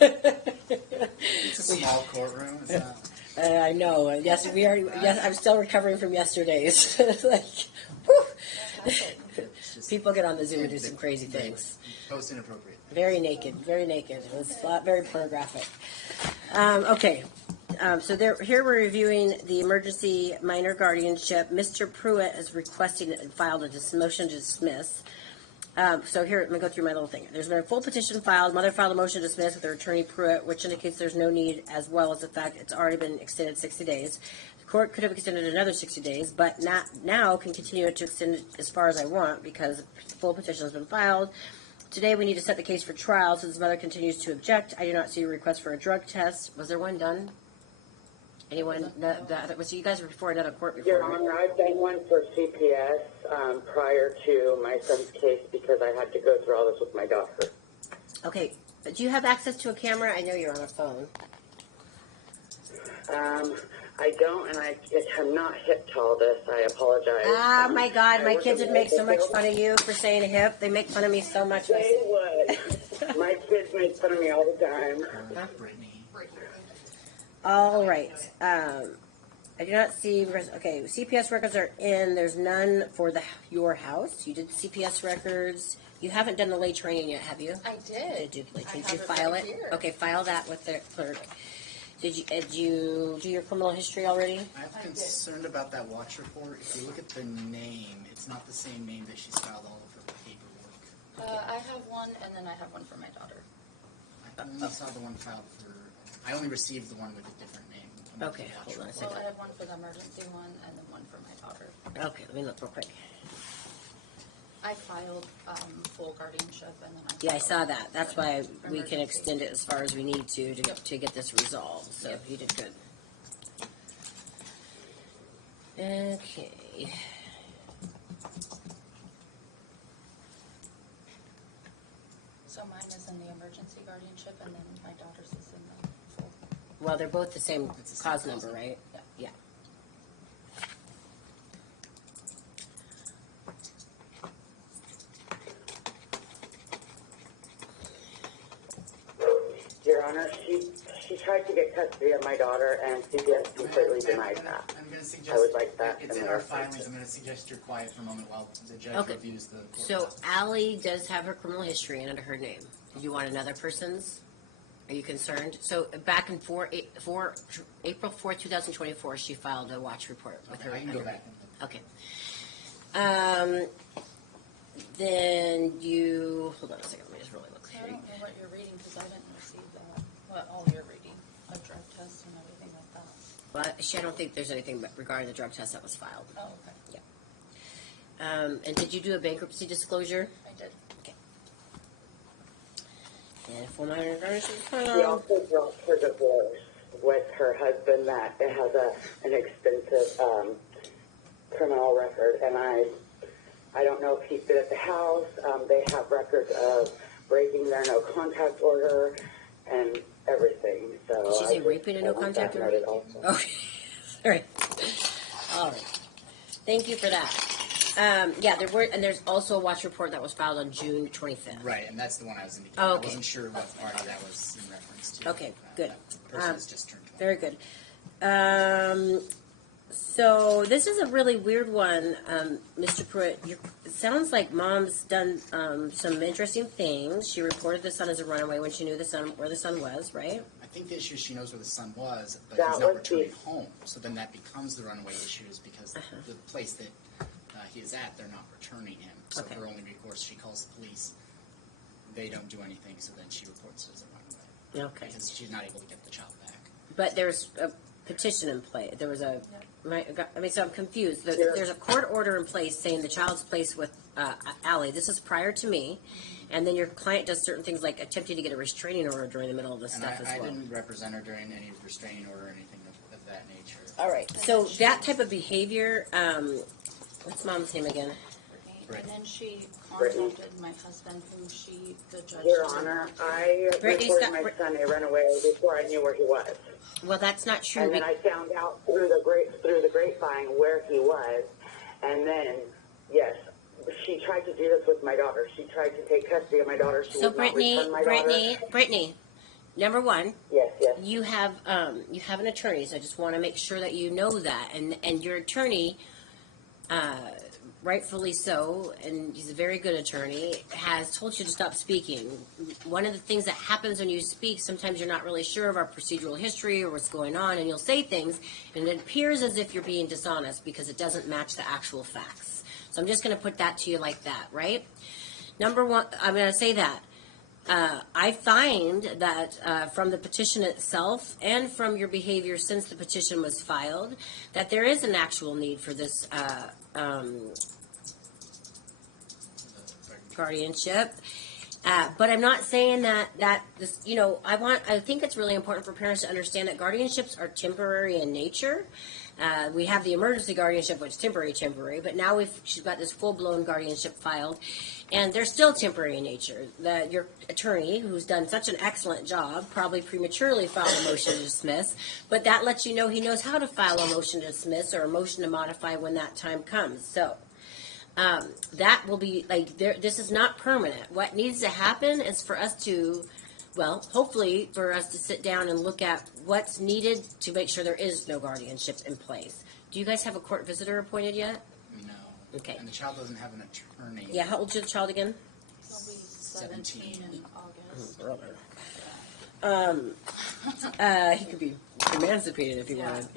It's a small courtroom. It's not. I know. Yes, we already. Yes, I'm still recovering from yesterday's. It's like, whew. People get on the Zoom and do some crazy things. Post inappropriate. Very naked. Very naked. It was very pornographic. Okay. So here we're reviewing the emergency minor guardianship. Mr. Pruitt is requesting and filed a motion to dismiss. So here, let me go through my little thing. There's been a full petition filed. Mother filed a motion to dismiss with her attorney Pruitt, which indicates there's no need, as well as the fact it's already been extended 60 days. The court could have extended another 60 days, but not now can continue to extend it as far as I want because the full petition has been filed. Today we need to set the case for trial since mother continues to object. I do not see a request for a drug test. Was there one done? Anyone? Was you guys were before another court before? Your right? Honor, I've done one for CPS prior to my son's case because I had to go through all this with my doctor. Okay. Do you have access to a camera? I know you're on a phone. I don't, and I have not hip to all this. I apologize. Ah, my God, my I kids would work make in so much medical fun of you for saying a hip. They make fun of me so much. They would. My kids make fun of me all the time. Huh? All right. I do not see. Okay, CPS records are in. There's none for your house. You did CPS records. You haven't done the lay training yet, have you? I did. Did you I have it file right it? here. Okay, file that with the clerk. Did you do your criminal history already? I'm concerned about that watch report. If you look at the name, it's not the same name that she's filed all of her paperwork. I have one, and then I have one for my daughter. I only saw the one filed for. I only received the one with a different name. Okay, hold on a second. Well, I have one for the emergency one, and then one for my daughter. Okay, let me look real quick. I filed full guardianship, and then Yeah, I saw that. That's why we can emergency. extend it as far as we need to get this resolved. So you did good. Okay. So mine is in the emergency guardianship, and then my daughter's is in the full. Well, they're both the same cause number, right? Yeah. Your Honor, she tried to get custody of my daughter, and CPS completely denied that. I'm going to suggest. I would like that It's in in the our record. filings. I'm going to suggest you're quiet for a moment while the judge Okay. reviews the. So Allie does have her criminal history under her name. Did you want another person's? Are you concerned? So back in April 4th, 2024, she filed a watch report with her. I can go under- back. Okay. Then you hold on a second. Let me just really look I through. don't know what you're reading, because I didn't receive that, what all you're reading, a drug test and everything like that. Well, I don't think there's anything regarding the drug test that was filed. Oh, okay. Yeah. And did you do a bankruptcy disclosure? I did. Okay. And full minor garnishing She file. also dropped her divorce with her husband that it has an extensive criminal record, and I don't know if he's been at the house. They have records of breaking their no contact order and everything. So Did she I say just- raping a no I want contact that order? noted also. Okay. All right. All right. Thank you for that. Yeah, there's also a watch report that was filed on June 25th. Right, and that's the one I was indicating. Oh, I okay. wasn't sure what party that was in reference to. Okay, good. That person has just turned 20. Very good. So this is a really weird one, Mr. Pruitt. It sounds like Mom's done some interesting things. She reported the son as a runaway when she knew where the son was, right? I think the issue, she knows where the son was, but That he's not was returning the- home. So then that becomes the runaway issues because the place that he is at, they're not returning him. So Okay. her only recourse, she calls the police. They don't do anything, so then she reports it as a runaway. Okay. Because she's not able to get the child back. But there's a petition in play. There was a, right, I mean, so I'm confused. There's a court order in place saying the child's placed with Allie. This is prior to me. And then your client does certain things like attempting to get a restraining order during the middle of this And stuff as I well. didn't represent her during any restraining order or anything of that nature. All right. So that type of behavior, what's mom's name again? And then she contacted my husband, whom the judge. Your Honor, I Brittany, reported stop. my son a runaway before I knew where he was. Well, that's not true. And then I found out through the grapevine where he was, and then yes, she tried to do this with my daughter. She tried to take custody of my daughter. She So would not return my daughter. Brittany, number one, Yes, yes. you have an attorney, so I just want to make sure that you know that, and your attorney, rightfully so, and he's a very good attorney, has told you to stop speaking. One of the things that happens when you speak, sometimes you're not really sure of our procedural history or what's going on, and you'll say things, and it appears as if you're being dishonest because it doesn't match the actual facts. So I'm just going to put that to you like that, right? Number one, I'm going to say that. I find that from the petition itself and from your behavior since the petition was filed, that there is an actual need for this guardianship. But I'm not saying that this, I think it's really important for parents to understand that guardianships are temporary in nature. We have the emergency guardianship, which is temporary, but now she's got this full-blown guardianship filed, and they're still temporary in nature. Your attorney, who's done such an excellent job, probably prematurely filed a motion to dismiss, but that lets you know he knows how to file a motion to dismiss or a motion to modify when that time comes. So that will be, this is not permanent. What needs to happen is for us to, hopefully for us to sit down and look at what's needed to make sure there is no guardianship in place. Do you guys have a court visitor appointed yet? No. Okay. And the child doesn't have an attorney. Yeah, how old's your child again? He'll be 17 in August. Brother. He could be emancipated if he wanted.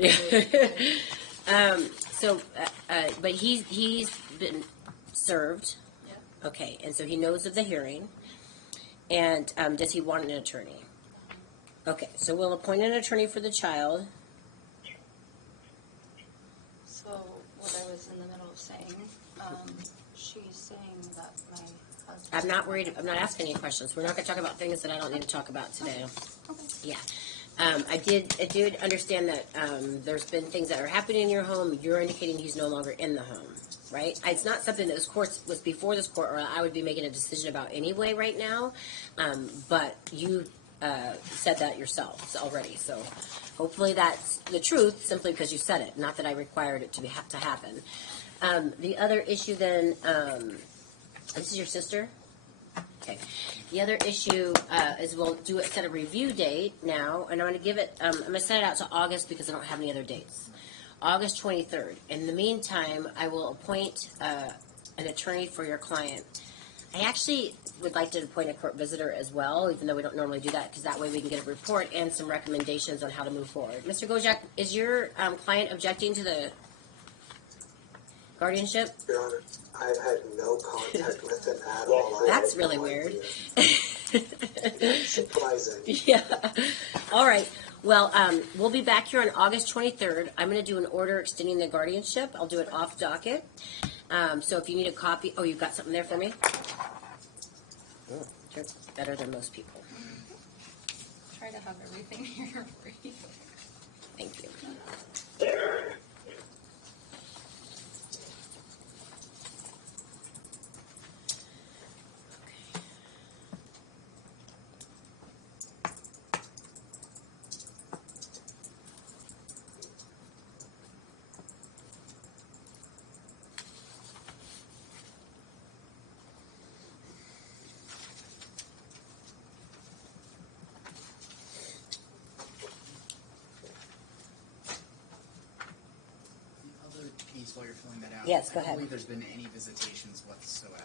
But he's been served. Yep. Okay, and so he knows of the hearing. And does he want an attorney? Okay, so we'll appoint an attorney for the child. So what I was in the middle of saying, she's saying that my husband. I'm not worried. I'm not asking any questions. We're not going to talk about things that I don't need to talk about today. Okay. Yeah. I did understand that there's been things that are happening in your home. You're indicating he's no longer in the home, right? It's not something that this court was before this court, or I would be making a decision about anyway right now. But you said that yourselves already, so hopefully that's the truth. Simply because you said it, not that I required it to happen. The other issue then, this is your sister. Okay. The other issue is we'll set a review date now, and I'm going to give it. I'm going to set it out to August because I don't have any other dates. August 23rd. In the meantime, I will appoint an attorney for your client. I actually would like to appoint a court visitor as well, even though we don't normally do that, because that way we can get a report and some recommendations on how to move forward. Mr. Gojak, is your client objecting to the guardianship? Your Honor, I've had no contact with him at all. That's really weird. Surprising. Yeah. All right. Well, we'll be back here on August 23rd. I'm going to do an order extending the guardianship. I'll do it off docket. So if you need a copy, you've got something there for me? Oh, you're better than most people. Try to have everything here for you. Thank you. While you're filling that out. Yes, go I ahead. don't believe there's been any visitations whatsoever.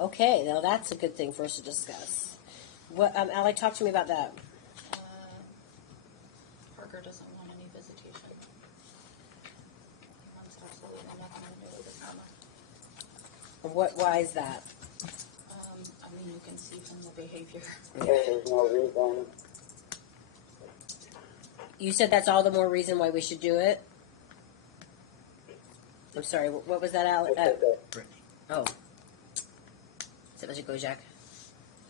Okay, now that's a good thing for us to discuss. What, Ally, talk to me about that. Parker doesn't want any visitation. He wants absolutely nothing to do with the trauma. Why is that? I mean, you can see from the behavior. There is no reason. You said that's all the more reason why we should do it? I'm sorry, what was that, Alex? Brittany. Oh. Is it Mr. Gojak?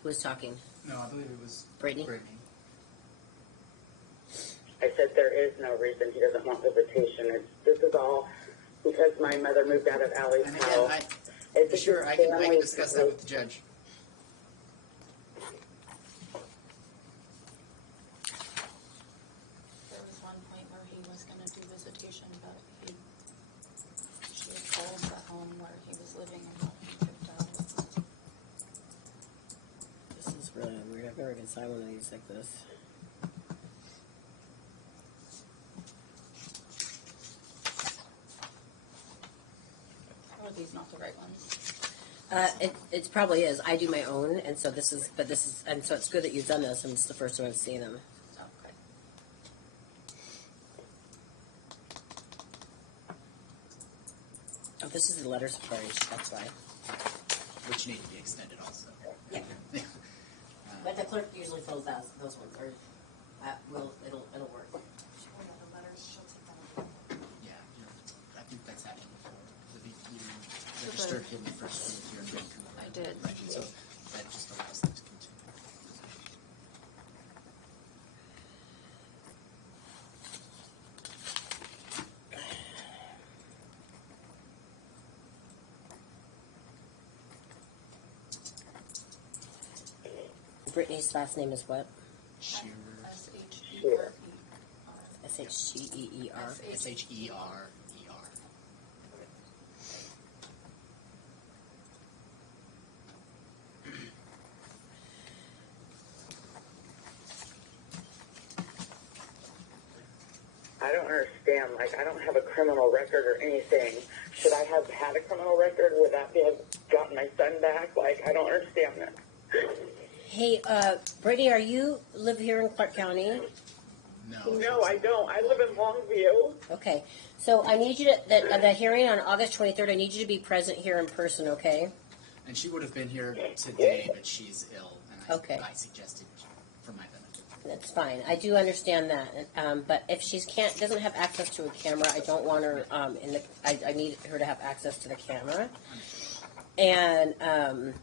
Who was talking? No, I believe it was Brittany? I said there is no reason he doesn't want visitation. This is all because my mother moved out of Allie's And house. again, It's sure, I can discuss that with the judge. There was one point where he was going to do visitation, but she had told the home where he was living and got him kicked out. This is really weird. I've never even signed one of these like this. Are these not the right ones? It probably is. I do my own, and so and so it's good that you've done this, and it's the first time I've seen them. Okay. Oh, this is the letters of courage. That's why. Which need to be extended also. Yeah. But the clerk usually fills out those ones, or it'll work. Yeah, I think that's happened before. You registered him the first week here in Vancouver. I did. Right, so that just allows them to continue. Brittany's last name is what? Shearer. S-H-E-R-E-R. S-H-E-E-E-R. S-H-E-R-E-R. I don't understand. Like, I don't have a criminal record or anything. Should I have had a criminal record? Would that have gotten my son back? Like, I don't understand that. Hey, Brittany, you live here in Clark County? No, I don't. I live in Longview. Okay, so I need you to, the hearing on August 23rd, I need you to be present here in person, okay? And she would have been here today, but she's ill, and Okay. I suggested for my benefit. That's fine. I do understand that. But if she doesn't have access to a camera, I don't want her I need her to have access to the camera. And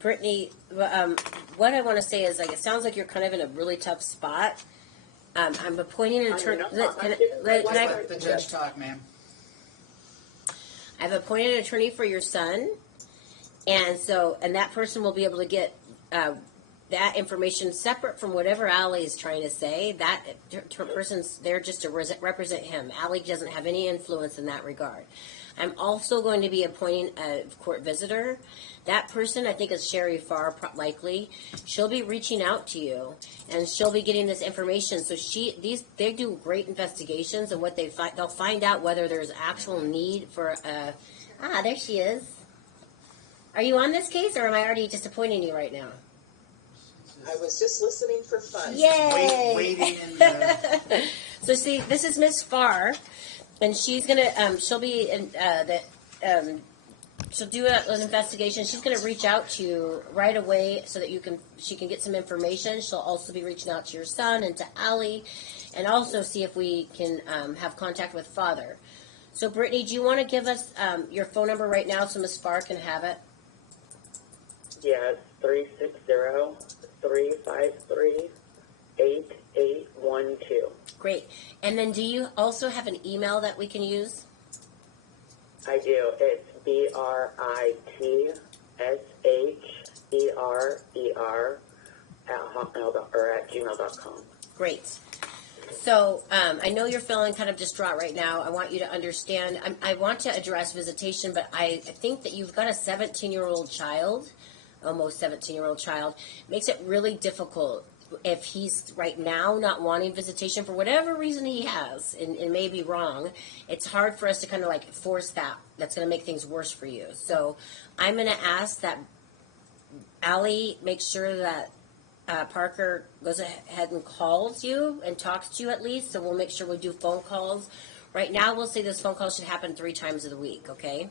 Brittany, what I want to say is, like, it sounds like you're kind of in a really tough spot. I'm appointing an attorney. Let the judge talk, ma'am. I've appointed an attorney for your son, and that person will be able to get that information separate from whatever Allie is trying to say. That person's there just to represent him. Allie doesn't have any influence in that regard. I'm also going to be appointing a court visitor. That person, I think, is Sherry Farr, likely. She'll be reaching out to you, and she'll be getting this information. So they do great investigations, and what they'll find out whether there's actual need for there she is. Are you on this case, or am I already disappointing you right now? I was just listening for fun. Yay! Waiting in the... So see, this is Miss Farr, and she's gonna she'll be in she'll do an investigation. She's gonna reach out to you right away so that she can get some information. She'll also be reaching out to your son and to Allie, and also see if we can have contact with father. So Brittany, do you want to give us your phone number right now so Miss Farr can have it? Yeah, it's 360-353-8812. Great. And then do you also have an email that we can use? I do. It's BRITSHERER at gmail.com. Great. So I know you're feeling kind of distraught right now. I want you to understand. I want to address visitation, but I think that you've got a 17-year-old child, almost 17-year-old child. It makes it really difficult if he's right now not wanting visitation for whatever reason he has, and it may be wrong. It's hard for us to kind of like force that. That's going to make things worse for you. So I'm going to ask that Allie make sure that Parker goes ahead and calls you and talks to you at least, so we'll make sure we do phone calls. Right now, we'll say this phone call should happen 3 times of the week, okay?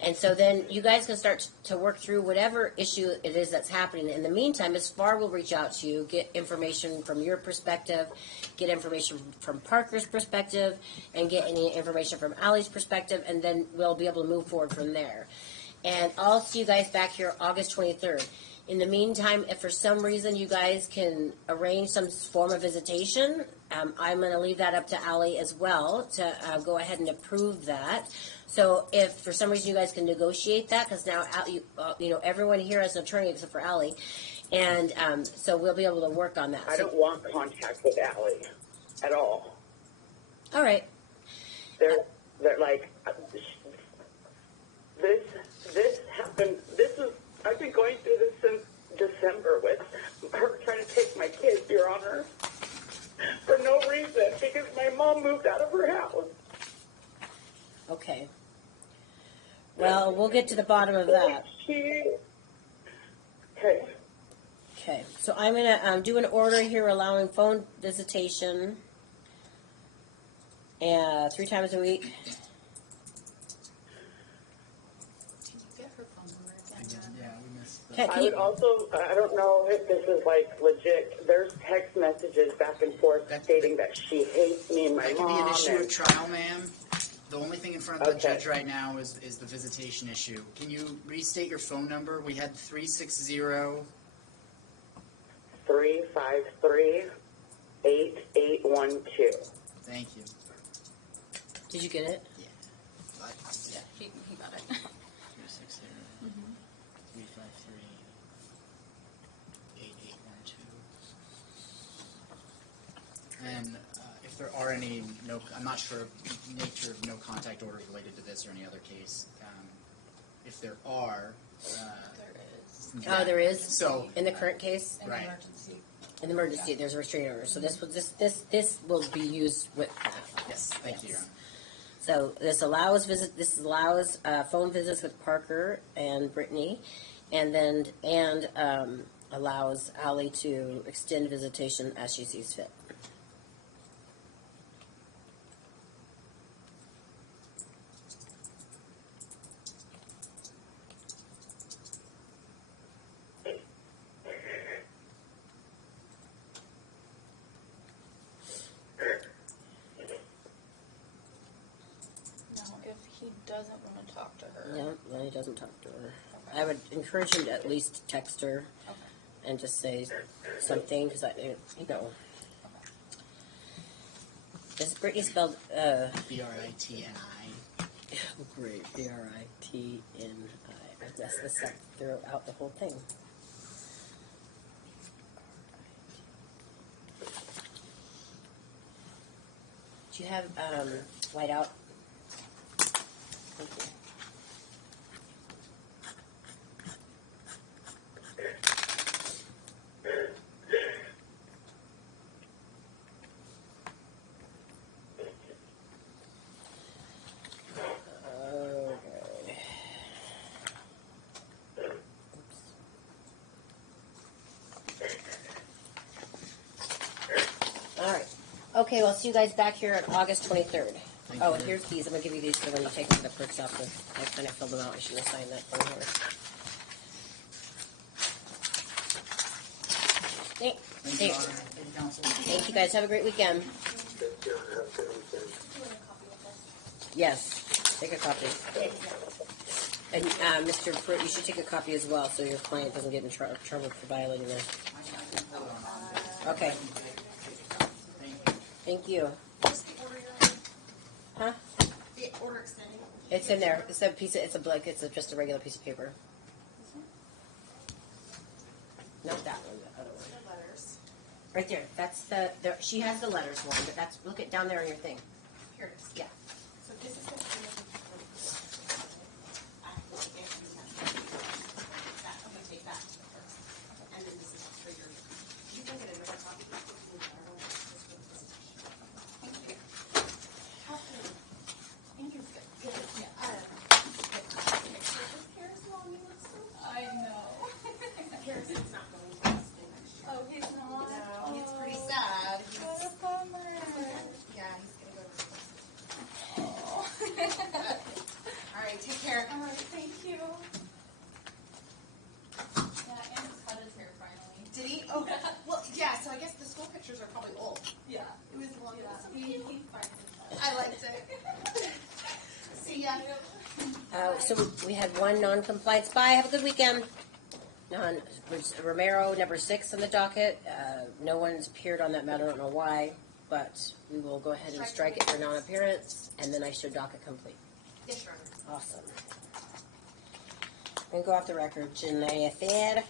And so then you guys can start to work through whatever issue it is that's happening. In the meantime, Ms. Farr will reach out to you, get information from your perspective, get information from Parker's perspective, and get any information from Allie's perspective, and then we'll be able to move forward from there. And I'll see you guys back here August 23rd. In the meantime, if for some reason you guys can arrange some form of visitation, I'm going to leave that up to Allie as well to go ahead and approve that. So if for some reason you guys can negotiate that, because now everyone here has an attorney except for Allie, and so we'll be able to work on that. I don't want contact with Allie at all. All right. They're like, this happened. I've been going through this since December with her trying to take my kids, Your Honor, for no reason, because my mom moved out of her house. Okay. Well, we'll get to the bottom of that. Okay. Okay. So I'm going to do an order here allowing phone visitation 3 times a week. I would also, I don't know if this is like legit, there's text messages back and forth stating that she hates me and my That mom. could be an issue at trial, ma'am. The only thing in front of the judge right now is the visitation issue. Can you restate your phone number? We had 360... 353-8812. Thank you. Did you get it? Yeah. Yeah, he got it. 360. 353-8812. And if there are any, I'm not sure of the nature of no contact orders related to this or any other case. If there are, There is. So in the current case, right. In the emergency, there's a restraining order. So this will be used with that. Yes, thank you, Your Honor. So this allows phone visits with Parker and Brittany, and allows Allie to extend visitation as she sees fit. Now, if he doesn't want to talk to her. Yeah, then he doesn't talk to her. I would encourage him to at least text her and just say something, because Is Brittany spelled B-R-I-T-N-I? Oh, great, B-R-I-T-N-I. I messed this up throughout the whole thing. Do you have whiteout? Thank you. Okay, well, I'll see you guys back here on August 23rd. And here's these. I'm going to give you these for when you take the perks off. I kind of filled them out. I should have signed that thing here. Thank you, guys. Have a great weekend. Yes, take a copy. And Mr. Pruitt, you should take a copy as well so your client doesn't get in trouble for violating this. Okay. Thank you. Huh? The order extending. It's in there. It's just a regular piece of paper. Not that one, the other one. The letters. Right there. That's she has the letters one, but look at down there on your thing. Here it is. Yeah. So this is the I'm gonna take that first. And then this is for your, you can get another copy. I know. Harrison's not going to stay next year. so we had one non-compliance. Bye, have a good weekend. Romero, number 6 on the docket. No one's appeared on that matter, I don't know why, but we will go ahead and strike it for non-appearance, and then I show docket complete. Yes, Your Honor. Awesome. I'm going to go off the record. Jennifer.